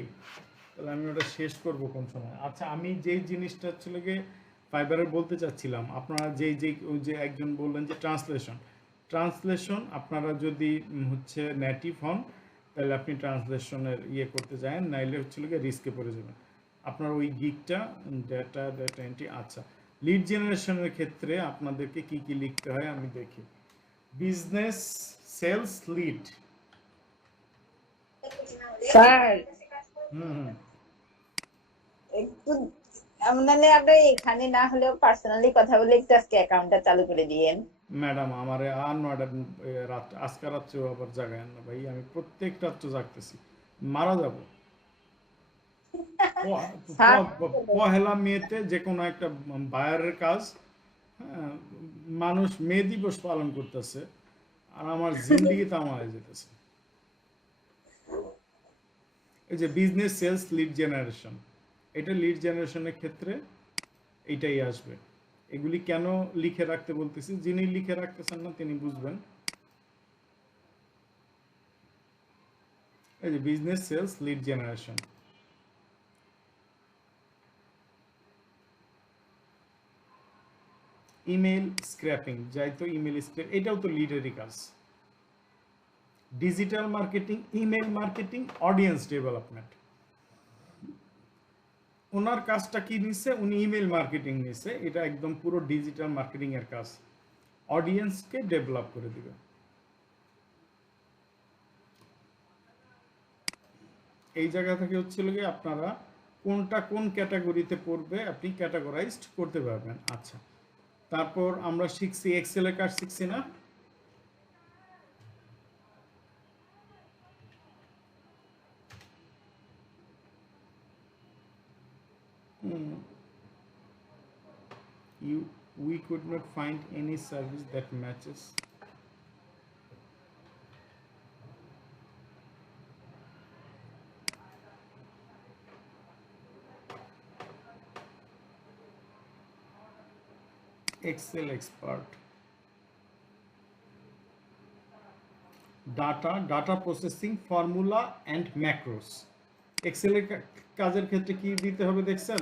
তাহলে আমি ওটা শেষ করব কোন সময়। আচ্ছা, আমি যেই জিনিসটা ছিল গিয়ে ফাইবারের বলতে চাচ্ছিলাম, আপনারা যেই ওই যে একজন বললেন যে ট্রান্সলেশন আপনারা যদি হচ্ছে নেটিভ হন, তাহলে আপনি ট্রান্সলেশনের করতে যান, নাইলে হচ্ছিল গিয়ে রিস্কে পড়ে যাবেন। আপনার ওই গিকটা ডেটা এন্ট্রি। আচ্ছা, লিড জেনারেশনের ক্ষেত্রে আপনাদেরকে কি কি লিখতে হয় আমি দেখি। Business sales lead. স্যার, হুম। একটু আপনারা আপনি এখানে না হলেও পার্সোনালি কথা বলে একটু আজকে অ্যাকাউন্টটা চালু করে দিয়েন। ম্যাডাম আমারে আর নয়টা রাত, আজকে রাত্রেও আবার জাগায় না ভাই, আমি প্রত্যেক রাত্রে জাগতেছি, মারা যাব। স্যার, পহেলা মেতে যে কোনো একটা বায়ারের কাজ, হ্যাঁ, মানুষ মে দিবস পালন করতেছে, আর আমার জিন্দিগি তামায় যেতেছে। এই যে বিজনেস সেলস লিড জেনারেশন, এটা লিড জেনারেশনের ক্ষেত্রে এইটাই আসবে। এগুলি কেন লিখে রাখতে বলতেছি, যিনি লিখে রাখতেছেন না তিনি বুঝবেন। এই যে business sales lead generation. Email scraping, যাই তো ইমেল স্ক্র্যাপ, এটাও তো লিডেরই কাজ। Digital marketing, email marketing, audience development. ওনার কাজটা কি নিচ্ছে, উনি ইমেল মার্কেটিং নিচ্ছে, এটা একদম পুরো ডিজিটাল মার্কেটিং এর কাজ, অডিয়েন্সকে ডেভেলপ করে দিবে। এই জায়গা থেকে হচ্ছিল গিয়ে আপনারা কোনটা কোন ক্যাটাগরিতে পড়বে আপনি ক্যাটাগরাইজড করতে পারবেন। আচ্ছা, তারপর আমরা শিখছি এক্সেলের কাজ শিখছি না? We could not find any service that matches Excel expert. Data processing, formula and macros. Excel এর কাজের ক্ষেত্রে কি দিতে হবে দেখছেন?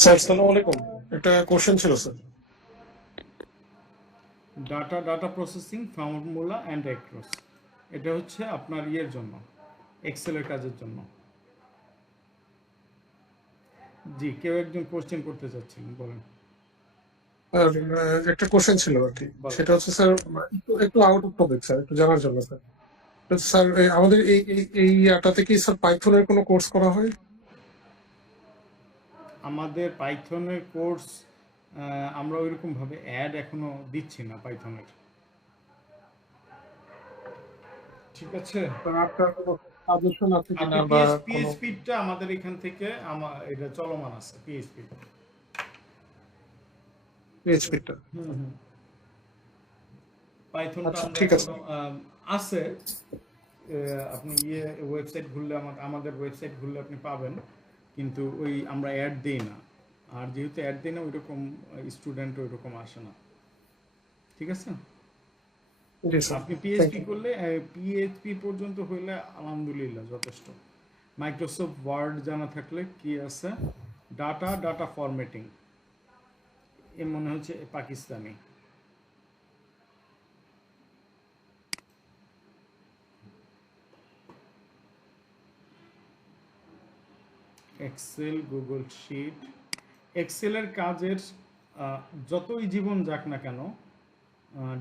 স্যার আসসালামু আলাইকুম, একটা কোশ্চেন ছিল sir. Data processing, formula and across, এটা হচ্ছে আপনার জন্য, এক্সেলের কাজের জন্য। জি, কেউ একজন কোশ্চেন করতে চাচ্ছিলেন, বলেন। আর একটা কোশ্চেন ছিল আর কি, সেটা হচ্ছে স্যার একটু আউট অফ টপিক স্যার, একটু জানার জন্য স্যার। স্যার আমাদের এই ইয়াটাতে কি স্যার পাইথনের কোনো কোর্স করা হয়? আমাদের পাইথনের কোর্স আমরা ওইরকম ভাবে অ্যাড এখনো দিচ্ছি না পাইথনের। ঠিক আছে, আপনার কোনো সাজেশন আছে কিনা বা পিএইচপিটা আমাদের এখান থেকে এটা চলমান আছে, পিএইচপিটা। পাইথনটা আচ্ছা, আমরা ঠিক আছে। আছে, আপনি ওয়েবসাইট ঘুরলে, আমাদের ওয়েবসাইট ঘুরলে আপনি পাবেন, কিন্তু ওই আমরা অ্যাড দিই না, আর যেহেতু অ্যাড দিই না ওইরকম স্টুডেন্ট ওইরকম আসে না। ঠিক আছে, আপনি পিএইচপি করলে পিএইচপি পর্যন্ত হইলে আলহামদুলিল্লাহ যথেষ্ট। মাইক্রোসফট ওয়ার্ড জানা থাকলে কি আছে, ডাটা ফরম্যাটিং, এ মনে হচ্ছে পাকিস্তানি। Excel, Google sheet. এক্সেলের কাজের যতই জীবন যাক না কেন,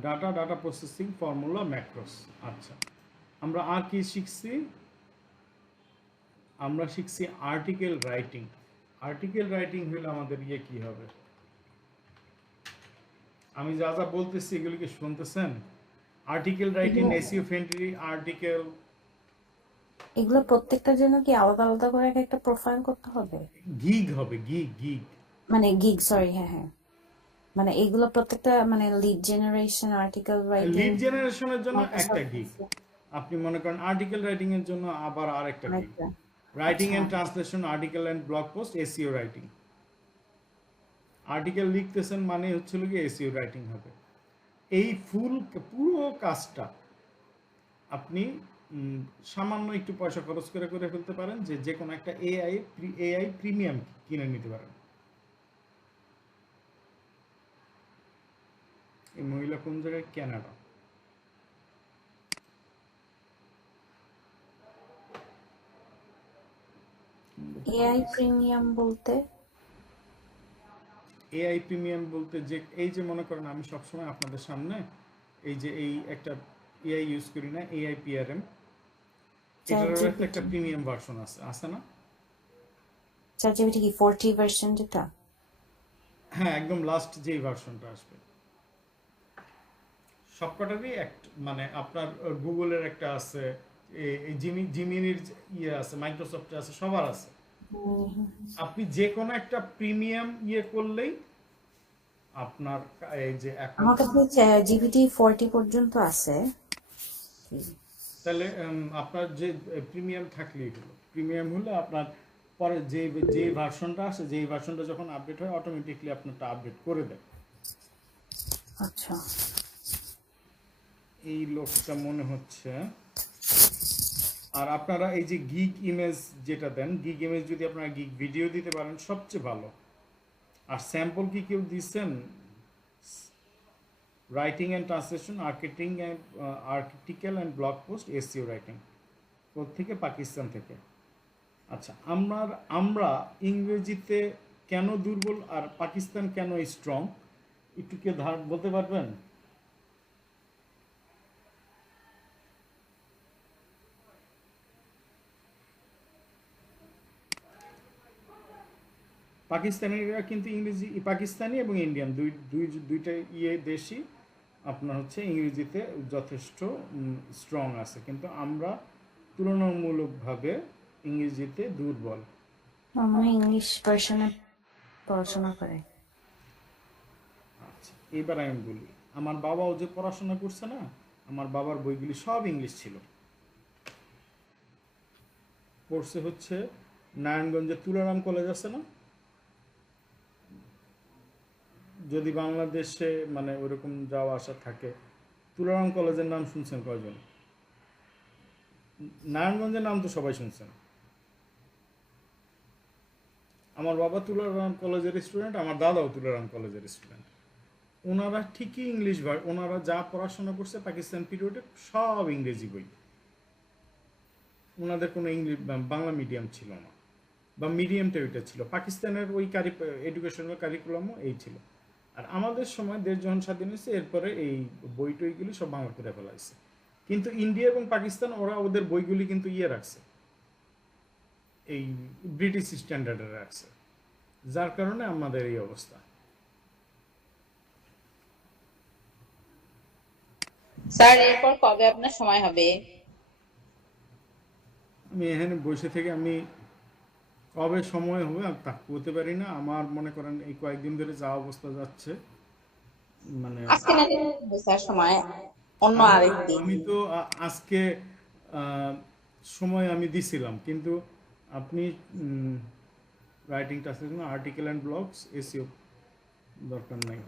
ডাটা প্রসেসিং, ফর্মুলা, ম্যাক্রোস। আচ্ছা, আমরা আর কি শিখছি? আমরা শিখছি আর্টিকেল রাইটিং। আর্টিকেল রাইটিং হলে আমাদের ইয়ে কি হবে? আমি যা যা বলতেছি এগুলি কি শুনতেছেন? Article writing, SEO friendly article. এগুলো প্রত্যেকটার জন্য কি আলাদা আলাদা করে একটা প্রোফাইল করতে হবে? গিগ হবে, গিগ। মানে গিগ, সরি, হ্যাঁ হ্যাঁ, মানে এগুলো প্রত্যেকটা মানে lead generation, article writing, lead জেনারেশনের জন্য একটা গিগ। আপনি মনে করেন আর্টিকেল রাইটিং এর জন্য আবার আরেকটা gig. Writing and translation, article and blog post, SEO writing. Article লিখতেছেন মানে হচ্ছে কি এসইও রাইটিং হবে। এই পুরো কাজটা আপনি সামান্য একটু পয়সা খরচ করে ফেলতে পারেন, যে কোনো একটা এআই প্রিমিয়াম কিনে নিতে পারেন। এই মহিলা কোন জায়গায়? কানাডা। এআই প্রিমিয়াম বলতে? এআই প্রিমিয়াম বলতে যে এই যে মনে করেন আমি সবসময় আপনাদের সামনে এই একটা এআই ইউজ করি না, এআই পিআরএম, এটারও একটা প্রিমিয়াম ভার্সন আছে না? চ্যাটজিপিটি কি 40 ভার্সন যেটা? হ্যাঁ, একদম লাস্ট যেই ভার্সনটা আসবে। সবকটারই মানে আপনার গুগলের একটা আছে, এই জিমিনির ইয়ে আছে, মাইক্রোসফটের আছে, সবার আছে। আপনি যে কোনো একটা প্রিমিয়াম ইয়ে করলেই আপনার এই যে এখন আমার কাছে জিপিটি 40 পর্যন্ত আছে। তাহলে আপনার যে প্রিমিয়াম থাকলেই হলো। প্রিমিয়াম হলে আপনার পরে যে ভার্সনটা আসে, যেই ভার্সনটা যখন আপডেট হয় অটোমেটিকলি আপনারটা আপডেট করে দেয়। আচ্ছা, এই লোকটা মনে হচ্ছে। আর আপনারা এই যে গিগ ইমেজ যেটা দেন, গিগ ইমেজ যদি আপনারা গিগ ভিডিও দিতে পারেন সবচেয়ে ভালো। আর স্যাম্পল কি কেউ দিচ্ছেন? Writing and translation, article and blog post, SEO writing. কোত্থেকে? পাকিস্তান থেকে। আচ্ছা, আমরা ইংরেজিতে কেন দুর্বল আর পাকিস্তান কেন স্ট্রং, একটু কেউ বলতে পারবেন? পাকিস্তানিরা কিন্তু ইংরেজি, পাকিস্তানি এবং ইন্ডিয়ান দুইটা দেশই আপনার হচ্ছে ইংরেজিতে যথেষ্ট স্ট্রং আছে, কিন্তু আমরা তুলনামূলকভাবে ইংরেজিতে দুর্বল। আমি ইংলিশ ভার্সনে পড়াশোনা করে। আচ্ছা, এবার আমি বলি, আমার বাবাও যে পড়াশোনা করছে না, আমার বাবার বইগুলি সব ইংলিশ ছিল। পড়ছে হচ্ছে নারায়ণগঞ্জে তুলারাম কলেজ আছে না? যদি বাংলাদেশে মানে ওরকম যাওয়া আসা থাকে, তুলারাম কলেজের নাম শুনছেন কয়জন? নারায়ণগঞ্জের নাম তো সবাই শুনছেন। আমার বাবা তুলারাম কলেজের স্টুডেন্ট, আমার দাদাও তুলারাম কলেজের স্টুডেন্ট। ওনারা ঠিকই ইংলিশ, ওনারা যা পড়াশোনা করছে পাকিস্তান পিরিয়ডে সব ইংরেজি বই। ওনাদের কোনো ইংলিশ বাংলা মিডিয়াম ছিল না, বা মিডিয়ামটা ওইটা ছিল। পাকিস্তানের ওই এডুকেশনাল কারিকুলামও এই ছিল। আর আমাদের সময় দেশ যখন স্বাধীন হয়েছে এরপরে এই বই টইগুলি সব বাংলা করে ফেলা হয়েছে। কিন্তু ইন্ডিয়া এবং পাকিস্তান ওরা ওদের বইগুলি কিন্তু ইয়ে রাখছে, এই ব্রিটিশ স্ট্যান্ডার্ডে রাখছে, যার কারণে আমাদের এই অবস্থা। স্যার এরপর কবে আপনার সময় হবে? আমি এখানে বসে থেকে আমি কবে সময় হবে আমি তা বলতে পারি না। আমার মনে করেন এই কয়েকদিন ধরে যা অবস্থা যাচ্ছে, মানে আজকে না স্যার সময় অন্য আরেকদিন। আমি তো আজকে সময় আমি দিছিলাম, কিন্তু আপনি রাইটিং টাস্কের জন্য আর্টিকেল অ্যান্ড ব্লগস, এসইও দরকার নাই।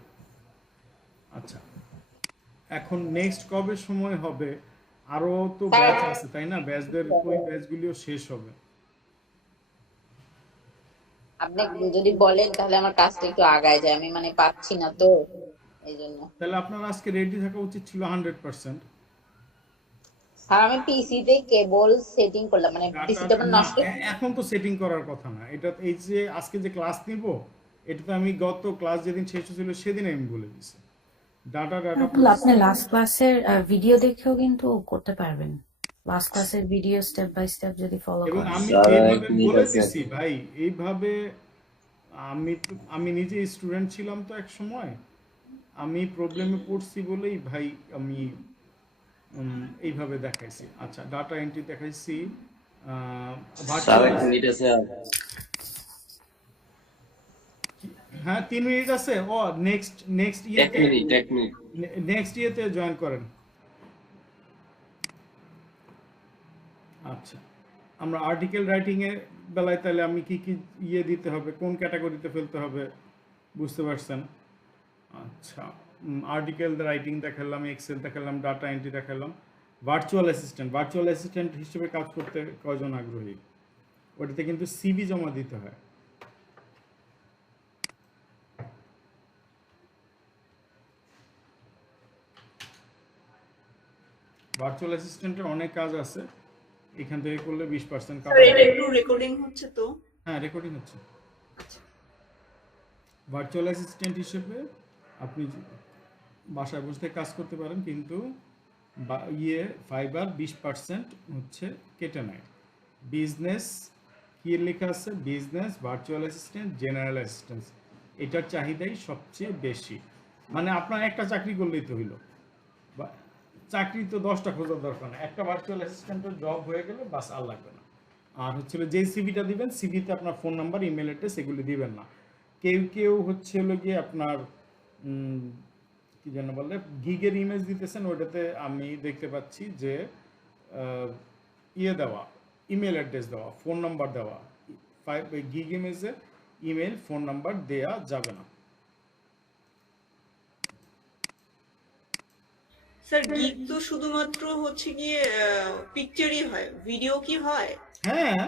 আচ্ছা, এখন নেক্সট কবে সময় হবে? আরও তো ব্যাচ আছে তাই না? ব্যাচদের ওই ব্যাচগুলিও শেষ হবে। আপনি যদি বলেন তাহলে আমার কাজটা একটু আগায় যায়, আমি মানে পাচ্ছি না তো এই জন্য। তাহলে আপনার আজকে রেডি থাকা উচিত ছিল 100%। স্যার আমি পিসিতে কেবল সেটিং করলাম, মানে ডাটা পিসিটা আমার না, নষ্ট। এখন তো সেটিং করার কথা না। এটা এই যে আজকে যে ক্লাস নিব, এটা তো আমি গত ক্লাস যেদিন শেষ হয়েছিল সেদিন আমি বলে দিছি। ডাটা আপনি লাস্ট ক্লাসের ভিডিও দেখেও কিন্তু করতে পারবেন। লাস্ট ক্লাসের ভিডিও স্টেপ বাই স্টেপ যদি ফলো এবং করেন। আমি দাঁড়া এক এইভাবে মিনিট বলে আছে দিছি ভাই, এইভাবে আমি নিজে স্টুডেন্ট ছিলাম তো এক সময়, আমি প্রবলেমে পড়ছি বলেই ভাই আমি এইভাবে দেখাইছি। আচ্ছা, ডাটা এন্ট্রি দেখাইছি, স্যার ভার্চুয়াল। এক মিনিট আছে আর হ্যাঁ 3 মিনিট আছে। ও নেক্সট এক মিনিট নেক্সট ইয়েতে জয়েন করেন। আচ্ছা, আমরা আর্টিকেল রাইটিং এর বেলায় তাহলে আমি কি কি ইয়ে দিতে হবে, কোন ক্যাটাগরিতে ফেলতে হবে বুঝতে পারছেন? আচ্ছা, আর্টিকেল রাইটিং দেখালাম, এক্সেল দেখালাম, ডাটা এন্ট্রি দেখালাম। ভার্চুয়াল অ্যাসিস্ট্যান্ট হিসেবে কাজ করতে কয়জন আগ্রহী? ওটাতে কিন্তু সিভি জমা দিতে হয়। ভার্চুয়াল অ্যাসিস্ট্যান্টের অনেক কাজ আছে, এখান থেকে করলে 20% স্যার কাজ। এটা একটু রেকর্ডিং হচ্ছে তো? হ্যাঁ, রেকর্ডিং হচ্ছে। ভার্চুয়াল অ্যাসিস্ট্যান্ট হিসেবে আপনি বাসায় বসে কাজ করতে পারেন, কিন্তু ফাইবার 20% হচ্ছে কেটে নেয়। বিজনেস কি লেখা আছে? Business, virtual assistant, general assistant, এটার চাহিদাই সবচেয়ে বেশি। মানে আপনার একটা চাকরি করলেই তো হইলো, বা চাকরি তো 10টা খোঁজার দরকার না, একটা ভার্চুয়াল অ্যাসিস্ট্যান্টের জব হয়ে গেলে বাস আর লাগবে না। আর হচ্ছিল যে সিভিটা দিবেন, সিভিতে আপনার ফোন নাম্বার, ইমেল অ্যাড্রেস এগুলি দিবেন না। কেউ হচ্ছে হলো গিয়ে আপনার কি যেন বলে গিগের ইমেজ দিতেছেন, ওইটাতে আমি দেখতে পাচ্ছি যে ইয়ে দেওয়া, ইমেল অ্যাড্রেস দেওয়া, ফোন নাম্বার দেওয়া। গিগ ইমেজে ইমেল, ফোন নাম্বার দেয়া যাবে না। স্যার গিগ তো শুধুমাত্র হচ্ছে গিয়ে পিকচারই হয়, ভিডিও কি হয়? হ্যাঁ,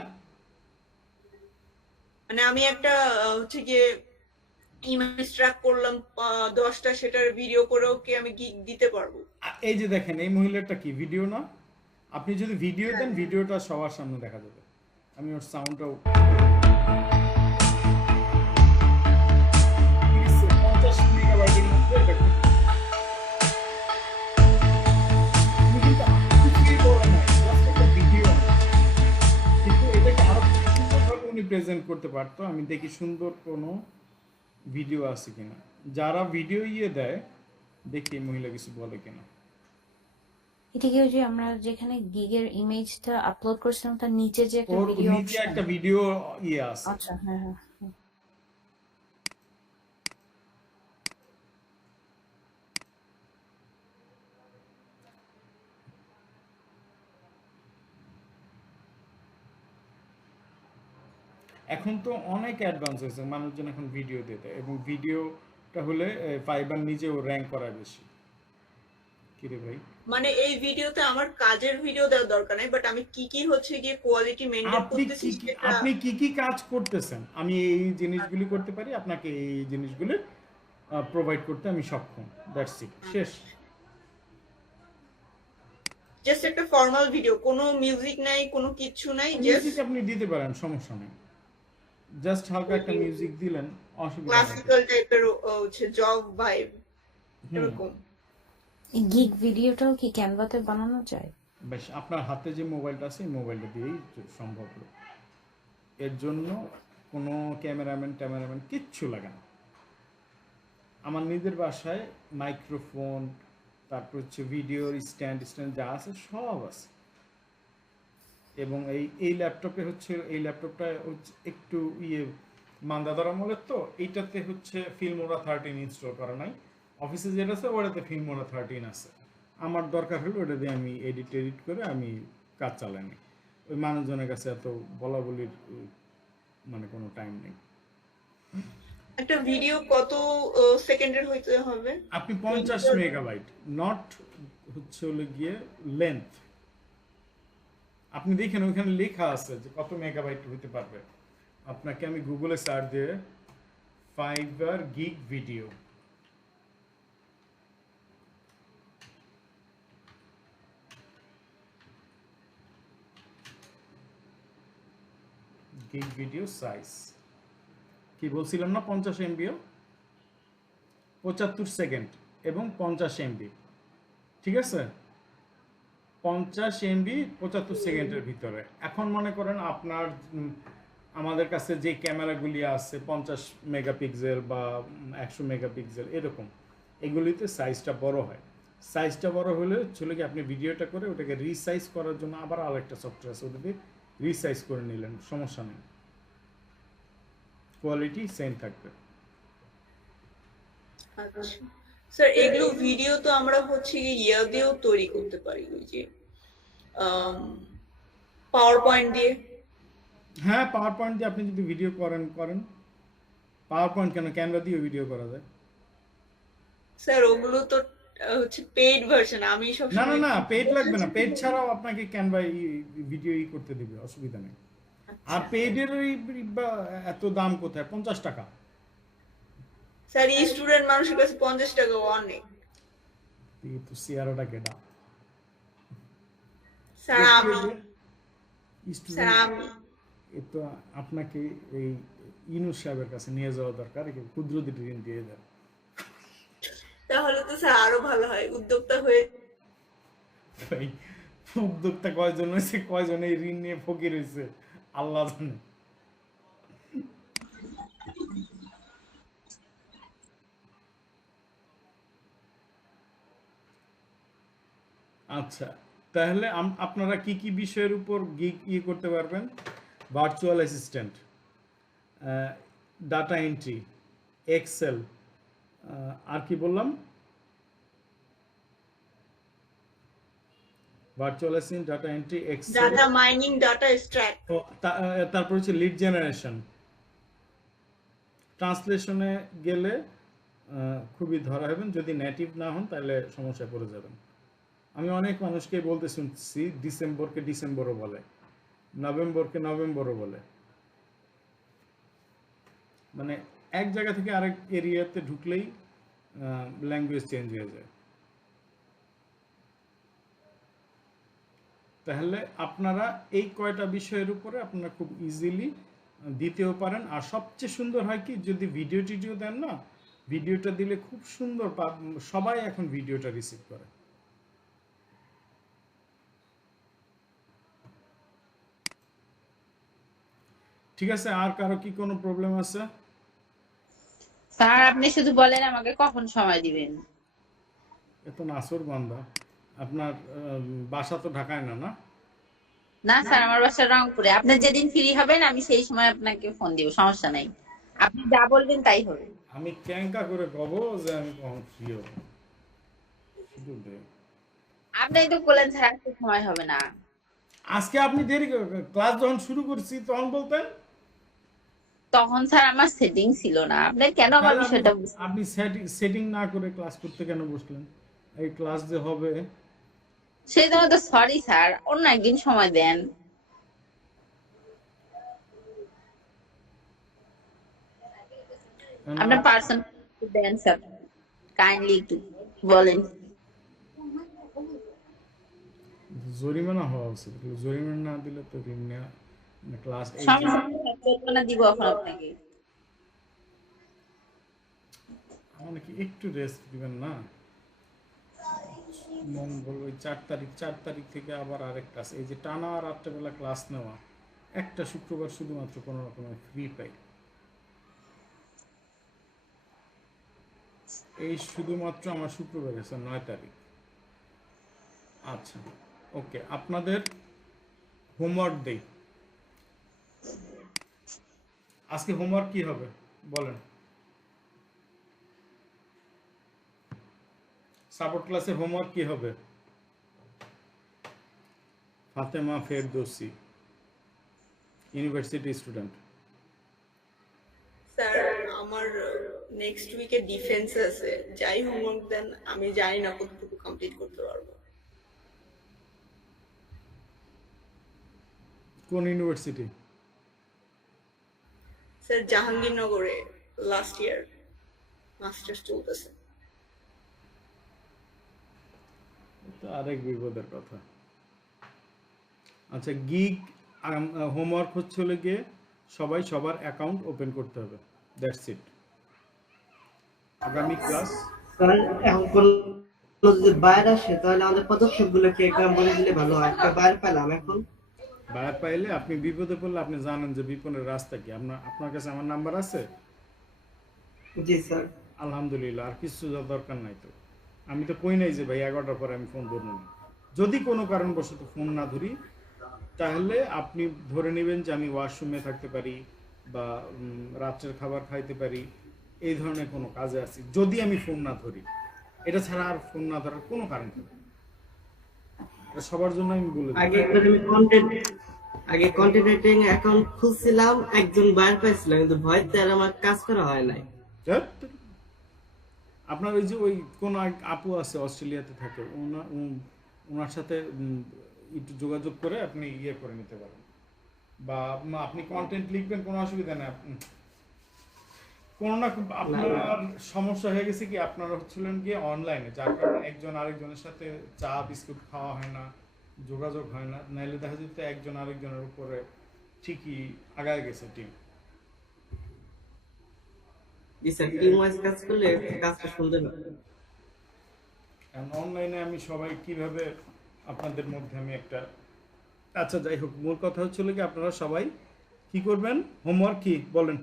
মানে আমি একটা হচ্ছে গিয়ে ইমেজ ট্র্যাক করলাম 10টা, সেটার ভিডিও করেও কি আমি গিগ দিতে পারবো? এই যে দেখেন এই মহিলাটা কি ভিডিও না? আপনি যদি ভিডিও দেন, ভিডিওটা সবার সামনে দেখা যাবে। আমি ওর সাউন্ডটাও 50 মেগাবাইটের মধ্যে এটা করতে। তুমি কিন্তু কিছুই বলো না, জাস্ট একটা ভিডিও। কিন্তু এটাকে আরো সুন্দরভাবে উনি প্রেজেন্ট করতে পারতো। আমি দেখি সুন্দর কোনো ভিডিও আছে কিনা। যারা ভিডিও দেয়, দেখি এই মহিলা কিছু বলে কিনা। এটা কি ওই যে আমরা যেখানে গিগের ইমেজটা আপলোড করেছিলাম তার নিচে যে একটা ওর ভিডিও নিচে অপশন? একটা ভিডিও আছে। আচ্ছা, হ্যাঁ হ্যাঁ। এখন তো অনেক অ্যাডভান্স হয়েছে, মানুষজন এখন ভিডিও দিতে, এবং ভিডিওটা হলে ফাইবার নিজেও র্যাঙ্ক করায় বেশি। কি রে ভাই, মানে এই ভিডিওতে আমার কাজের ভিডিও দেওয়ার দরকার নেই, বাট আমি কি কি হচ্ছে গিয়ে কোয়ালিটি মেইনটেইন করতেছি সেটা। আপনি কি কাজ করতেছেন, আমি এই জিনিসগুলি করতে পারি, আপনাকে এই জিনিসগুলি প্রোভাইড করতে আমি সক্ষম, দ্যাটস ইট, শেষ। জাস্ট একটা ফর্মাল ভিডিও, কোনো মিউজিক নাই, কোনো কিছু নাই, মিউজিক জাস্ট আপনি দিতে পারেন, সমস্যা নেই। জাস্ট হালকা একটা মিউজিক দিলেন, অসুবিধা নেই। ক্লাসিক্যাল টাইপের হচ্ছে জব ভাইব এরকম। এই গিগ ভিডিওটাও কি ক্যানভাতে বানানো যায়? বেশ, আপনার হাতে যে মোবাইলটা আছে এই মোবাইলটা দিয়েই সম্ভব। এর জন্য কোনো ক্যামেরাম্যান কিচ্ছু লাগে না। আমার নিজের বাসায় মাইক্রোফোন, তারপর হচ্ছে ভিডিওর স্ট্যান্ড যা আছে সব আছে। এবং এই ল্যাপটপটা হচ্ছে একটু মান্দা ধরা মলের, তো এইটাতে হচ্ছে ফিল্মোরা 13 ইনস্টল করা নাই। অফিসে যেটা আছে ওটাতে ফিল্মোরা 13 আছে। আমার দরকার হলো ওটা দিয়ে আমি এডিট করে আমি কাজ চালাই নি। ওই মানুষজনের কাছে এত বলা বলির মানে কোনো টাইম নেই। একটা ভিডিও কত সেকেন্ডের হইতে হবে? আপনি 50 মেগাবাইট, নট হচ্ছে হলো গিয়ে লেন্থ। আপনি দেখেন ওইখানে লেখা আছে যে কত মেগাবাইট হইতে পারবে। আপনাকে আমি গুগলে সার্চ দিয়ে fibre gig video, gig video size কি বলছিলাম না, 50 এমবিও, 75 সেকেন্ড এবং 50 এমবি, ঠিক আছে, 50 এমবি 75 সেকেন্ডের ভিতরে। এখন মনে করেন আপনার আমাদের কাছে যে ক্যামেরাগুলি আছে 50 মেগাপিক্সেল বা 100 মেগাপিক্সেল এরকম, এগুলিতে সাইজটা বড় হয়। সাইজটা বড় হলে চলে কি আপনি ভিডিওটা করে ওটাকে রিসাইজ করার জন্য আবার আরেকটা সফটওয়্যার আছে, ওটাতে রিসাইজ করে নিলেন, সমস্যা নেই, কোয়ালিটি সেম থাকবে। আচ্ছা স্যার, এগুলো ভিডিও তো আমরা হচ্ছে ইয়া দিয়েও তৈরি করতে পারি, ওই যে পাওয়ার পয়েন্ট দিয়ে। হ্যাঁ, পাওয়ার পয়েন্ট দিয়ে আপনি যদি ভিডিও করেন পাওয়ার পয়েন্ট কেন, ক্যামেরা দিয়েও ভিডিও করা যায়। স্যার ওগুলো তো হচ্ছে পেইড ভার্সন, আমি সব না না না, পেড লাগবে না, পেড ছাড়াও আপনাকে ক্যানভা ভিডিও করতে দিবে, অসুবিধা নেই। আর পেডের এত দাম কোথায়, 50 টাকা। স্যার স্টুডেন্ট মানুষের কাছে 50 টাকা অনেক। এই তো সিয়ারাটা কেডা স্যার আমি এ তো আপনাকে এই ইউনুস সাহেবের কাছে নিয়ে যাওয়া দরকার, ক্ষুদ্র ঋণ দিয়ে দেন। তাহলে তো স্যার আরো ভালো হয়, উদ্যোক্তা হয়ে। উদ্যোক্তা কয়জন হয়েছে, কয়জন এই ঋণ নিয়ে ফকির হয়েছে আল্লাহ জানে। আচ্ছা, তাহলে আপনারা কি কি বিষয়ের উপর গিগ করতে পারবেন? Virtual assistant, data entry, Excel, আর কি বললাম, virtual assistant, data entry, Excel, data mining, data extract, তারপর হচ্ছে লিড জেনারেশন। ট্রান্সলেশনে গেলে খুবই ধরা হবেন, যদি নেটিভ না হন তাহলে সমস্যায় পড়ে যাবেন। আমি অনেক মানুষকে বলতে শুনছি ডিসেম্বরকে ডিসেম্বরও বলে, নভেম্বরকে নভেম্বরও বলে, মানে এক জায়গা থেকে আরেক এরিয়াতে ঢুকলেই ল্যাঙ্গুয়েজ চেঞ্জ হয়ে যায়। তাহলে আপনারা এই কয়টা বিষয়ের উপরে আপনারা খুব ইজিলি দিতেও পারেন। আর সবচেয়ে সুন্দর হয় কি, যদি ভিডিও টিডিও দেন না, ভিডিওটা দিলে খুব সুন্দর, সবাই এখন ভিডিওটা রিসিভ করে। ঠিক আছে, আর কারো কি কোনো প্রবলেম আছে? স্যার আপনি শুধু বলেন আমাকে কখন সময় দিবেন। এত নাসর বান্দা, আপনার বাসা তো ঢাকায় না? না না স্যার, আমার বাসা রংপুরে। আপনি যেদিন ফ্রি হবেন আমি সেই সময় আপনাকে ফোন দিব, সমস্যা নাই, আপনি যা বলবেন তাই হবে। আমি ক্যাঙ্কা করে কব যে আমি কখন ফ্রি হব, আপনি তো বলেন স্যার আজকে সময় হবে না। আজকে আপনি দেরি, ক্লাস যখন শুরু করছি তখন বলতেন। তখন স্যার আমার সেটিং ছিল না, আপনি কেন আমার বিষয়টা আপনি সেটিং না করে ক্লাস করতে কেন বসলেন? এই ক্লাস যে হবে, সেই জন্য তো সরি স্যার, অন্য একদিন সময় দেন। আপনার পার্সন দেন স্যার, কাইন্ডলি একটু বলেন। জরিমানা হওয়া উচিত, জরিমানা না দিলে তো ঋণ নেওয়া ক্লাস সমস্যা দিব এখন আপনাকে। মানে কি একটু রেস্ট দিবেন না? মঙ্গল ওই 4 তারিখ থেকে আবার আরেকটা আছে, এই যে টানা রাত্রেবেলা ক্লাস নেওয়া, একটা শুক্রবার শুধুমাত্র কোনো রকমের ফ্রি পাই, এই শুধুমাত্র আমার শুক্রবার আছে 9 তারিখ। আচ্ছা ওকে, আপনাদের হোমওয়ার্ক দেই। আজকে হোমওয়ার্ক কি হবে বলেন? সাপোর্ট ক্লাসের হোমওয়ার্ক কি হবে? Fatema Ferdousi, university student. Sir আমার নেক্সট উইকে ডিফেন্স আছে, যাই হোমওয়ার্ক দেন আমি জানি না কতটুকু কমপ্লিট করতে পারবো। কোন ইউনিভার্সিটি? স্যার জাহাঙ্গীরনগরে লাস্ট ইয়ার মাস্টার্স চলতেছে। তো আরেক বিপদের কথা। আচ্ছা, গিগ হোমওয়ার্ক হচ্ছে হলে গিয়ে সবাই সবার অ্যাকাউন্ট ওপেন করতে হবে, দ্যাটস ইট। আগামী ক্লাস স্যার এখন কোনো যদি বাইরে আসে তাহলে আমাদের পদক্ষেপ গুলো কি একবার বলে দিলে ভালো হয়। একটা বাইরে পেলাম এখন বাইরে পাইলে আপনি বিপদে পড়লে আপনি জানেন যে বিপদের রাস্তা কি। আপনার কাছে আমার নাম্বার আছে? জি স্যার। আলহামদুলিল্লাহ, আর কিছু দরকার নাই। তো আমি তো কই নাই যে ভাই 11টার পরে আমি ফোন ধরবো না। যদি কোনো কারণবশত ফোন না ধরি তাহলে আপনি ধরে নেবেন যে আমি ওয়াশরুমে থাকতে পারি বা রাত্রের খাবার খাইতে পারি, এই ধরনের কোনো কাজে আছি, যদি আমি ফোন না ধরি। এটা ছাড়া আর ফোন না ধরার কোনো কারণ নেই। এটা সবার জন্য আমি বলে দিই। আগে কন্টেন্ট রাইটিং অ্যাকাউন্ট খুলছিলাম, একজন বাইরে পাইছিলাম, কিন্তু ভয়তে আর আমার কাজ করা হয় নাই। ধ্যাৎ, আপনার ওই যে ওই কোন আপু আছে অস্ট্রেলিয়াতে থাকে, ওনার সাথে একটু যোগাযোগ করে আপনি ইয়ে করে নিতে পারেন, বা আপনি কন্টেন্ট লিখবেন, কোনো অসুবিধা নেই। কোনো না আপনার সমস্যা হয়ে গেছে কি, আপনারা হচ্ছিলেন গিয়ে অনলাইনে, যার কারণে একজন আরেকজনের সাথে চা বিস্কুট খাওয়া হয় না, যোগাযোগ হয় না। নাইলে দেখা যেত একজন আরেকজনের উপরে ঠিকই আগায় গেছে টিম। জি স্যার, টিম ওয়াইজ কাজ করলে কাজটা সুন্দর হয়। অনলাইনে আমি সবাই কিভাবে আপনাদের মধ্যে আমি একটা, আচ্ছা যাই হোক, মূল কথা হচ্ছিল কি আপনারা সবাই কি করবেন, হোমওয়ার্ক কি বলেন?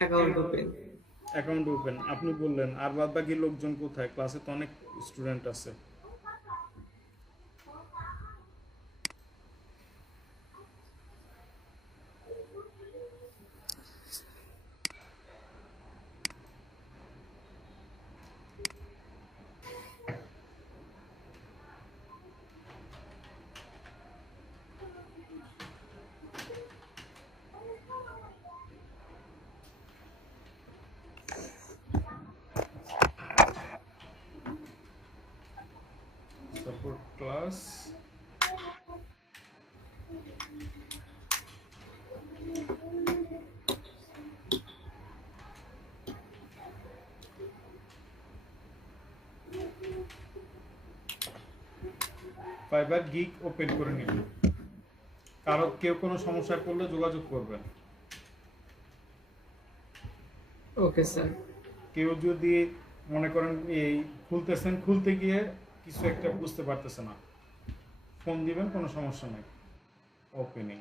অ্যাকাউন্ট ওপেন আপনি বললেন, আর বাদ বাকি লোকজন কোথায়? ক্লাসে তো অনেক স্টুডেন্ট আছে। Support class fibre gig open করে নিন। কারো কেউ কোনো সমস্যায় পড়লে যোগাযোগ করবেন। Okay sir. কেউ যদি মনে করেন এই খুলতেছেন, খুলতে গিয়ে কিছু একটা বুঝতে পারতেছে না, ফোন দিবেন, কোনো সমস্যা নাই। ওপেনিং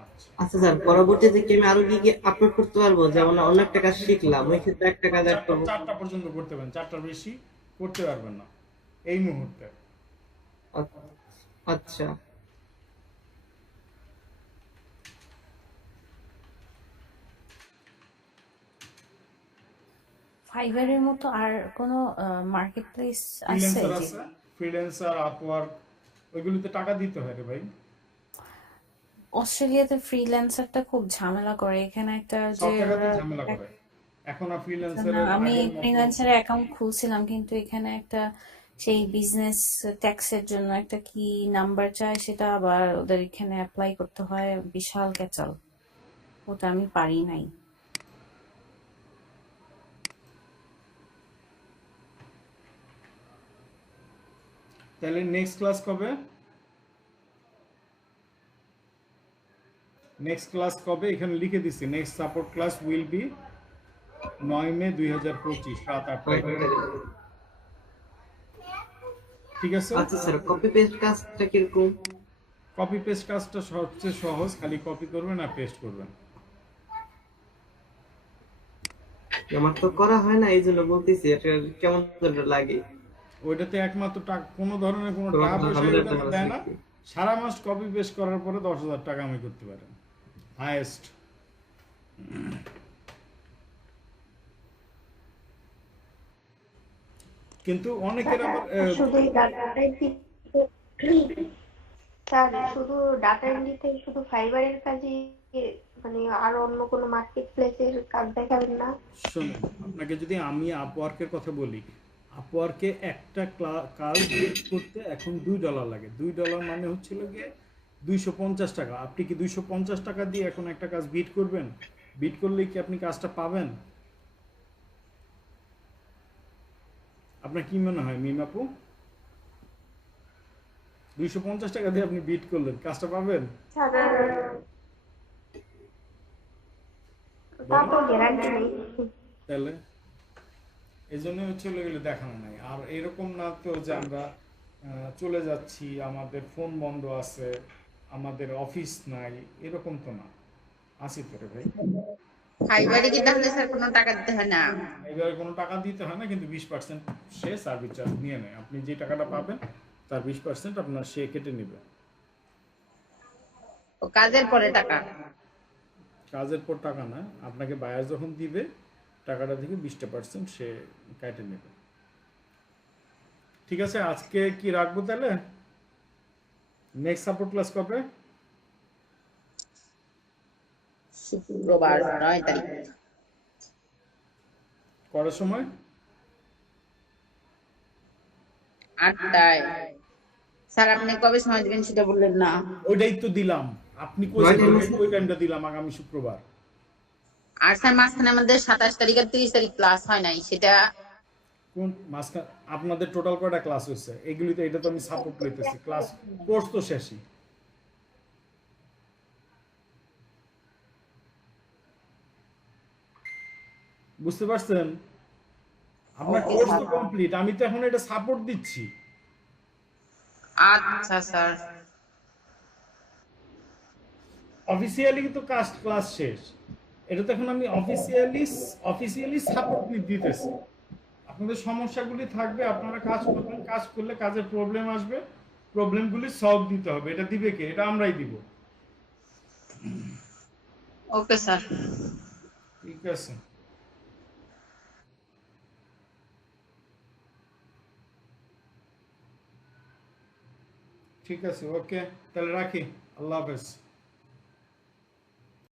আচ্ছা আচ্ছা স্যার, পরবর্তীতে কি আমি আরো কি আপলোড করতে পারবো? যেমন অন্য একটা কাজ শিখলাম, ওই ক্ষেত্রে একটা কাজ একটা 4টা পর্যন্ত করতে পারেন, 4টার বেশি করতে পারবেন না এই মুহূর্তে। আচ্ছা ফাইবারের মতো আর কোনো মার্কেট প্লেস আছে? ফ্রিল্যান্সার আছে, ফ্রিল্যান্সার, আপওয়ার্ক, ওইগুলিতে টাকা দিতে হয় রে ভাই। অস্ট্রেলিয়াতে ফ্রিল্যান্সারটা খুব ঝামেলা করে। এখানে একটা সব যে জায়গাতেই ঝামেলা করে। এখন আর ফ্রিল্যান্সারের আমি ফ্রিল্যান্সারের অ্যাকাউন্ট খুলছিলাম, কিন্তু এখানে একটা সেই বিজনেস ট্যাক্সের জন্য একটা কি নাম্বার চায়, সেটা আবার ওদের এখানে অ্যাপ্লাই করতে হয়, বিশাল ক্যাচাল, ওটা আমি পারি নাই। তাহলে নেক্সট ক্লাস কবে? নেক্সট ক্লাস কবে এখানে লিখে দিচ্ছি। Next support class will be 9 মে 2025 রাত 8টায়। ঠিক আছে? আচ্ছা স্যার, কপি পেস্ট কাজটা কিরকম? কপি পেস্ট কাজটা সবচেয়ে সহজ, খালি কপি করবেন আর পেস্ট করবেন। আমার তো করা হয় না, এই জন্য বলতেছি এটা কেমন লাগে। ওইটাতে একমাত্র কোনো ধরনের কোনো টাকা পয়সা দেয় না। সারা মাস কপি পেস্ট করার পরে 10,000 টাকা আমি করতে পারেন হাইয়েস্ট। কিন্তু অনেকের আবার শুধু শুধু ডাটা এন্ট্রিতে শুধু ফাইবারের কাজই, মানে আর অন্য কোনো মার্কেট প্লেসের কাজ দেখাবেন না? শুনুন, আপনাকে যদি আমি আপওয়ার্কের কথা বলি, আপওয়ার্কে একটা কাজ করতে এখন $2 লাগে। $2 মানে হচ্ছিল গিয়ে 250 টাকা। আপনি কি 250 টাকা দিয়ে এখন একটা কাজ বিট করবেন? বিট করলে কি আপনি কাজটা পাবেন? আপনার কি মনে হয় মিম আপু? 250 টাকা দিয়ে আপনি বিট করলেন, কাজটা পাবেন? স্যার তা তো গ্যারান্টি নেই। তাহলে এই জন্য চলে গেলে দেখানো নাই। আর এরকম না তো যে আমরা চলে যাচ্ছি, আমাদের ফোন বন্ধ আছে, আমাদের অফিস নাই, এরকম তো না। আসি তো রে ভাই। ফাইবারে কি তাহলে স্যার কোনো টাকা দিতে হয় না? এবারে কোনো টাকা দিতে হয় না, কিন্তু 20% সে সার্ভিস চার্জ নিয়ে নেয়। আপনি যে টাকাটা পাবেন তার 20% আপনার সে কেটে নেবে। ও কাজের পরে টাকা? কাজের পর টাকা না, আপনাকে বায়ার যখন দিবে টাকাটা থেকে 20% সে কেটে নেবে। ঠিক আছে, আজকে কি রাখবো তাহলে? নেক্সট সাপোর্ট ক্লাস কবে? শুক্রবার 9 তারিখ। করার সময় 8টায়। স্যার আপনি কবে সময় দিবেন সেটা বললেন না। ওইটাই তো দিলাম, আপনি কইছেন ওই টাইমটা দিলাম আগামী শুক্রবার। আর স্যার মাঝখানে আমাদের 27 তারিখ আর 30 তারিখ ক্লাস হয় নাই, সেটা কোন মাঝখানে আপনাদের টোটাল কয়টা ক্লাস হয়েছে? এগুলি তো, এটা তো আমি সাপোর্ট লইতেছি, ক্লাস কোর্স তো শেষই। বুঝতে পারছেন? আপনার কোর্স তো কমপ্লিট, আমি তো এখন এটা সাপোর্ট দিচ্ছি। আচ্ছা স্যার। অফিসিয়ালি কিন্তু ক্লাস শেষ, এটা তো এখন আমি অফিসিয়ালি সাপোর্ট দিতেছি। আপনাদের সমস্যাগুলি থাকবে, আপনারা কাজ করবেন, কাজ করলে কাজের প্রবলেম আসবে, প্রবলেমগুলি সলভ দিতে হবে। এটা দিবে কে? এটা আমরাই দিব। Okay sir. ঠিক আছে। ঠিক আছে, ওকে, তাহলে রাখি। আল্লাহ হাফেজ।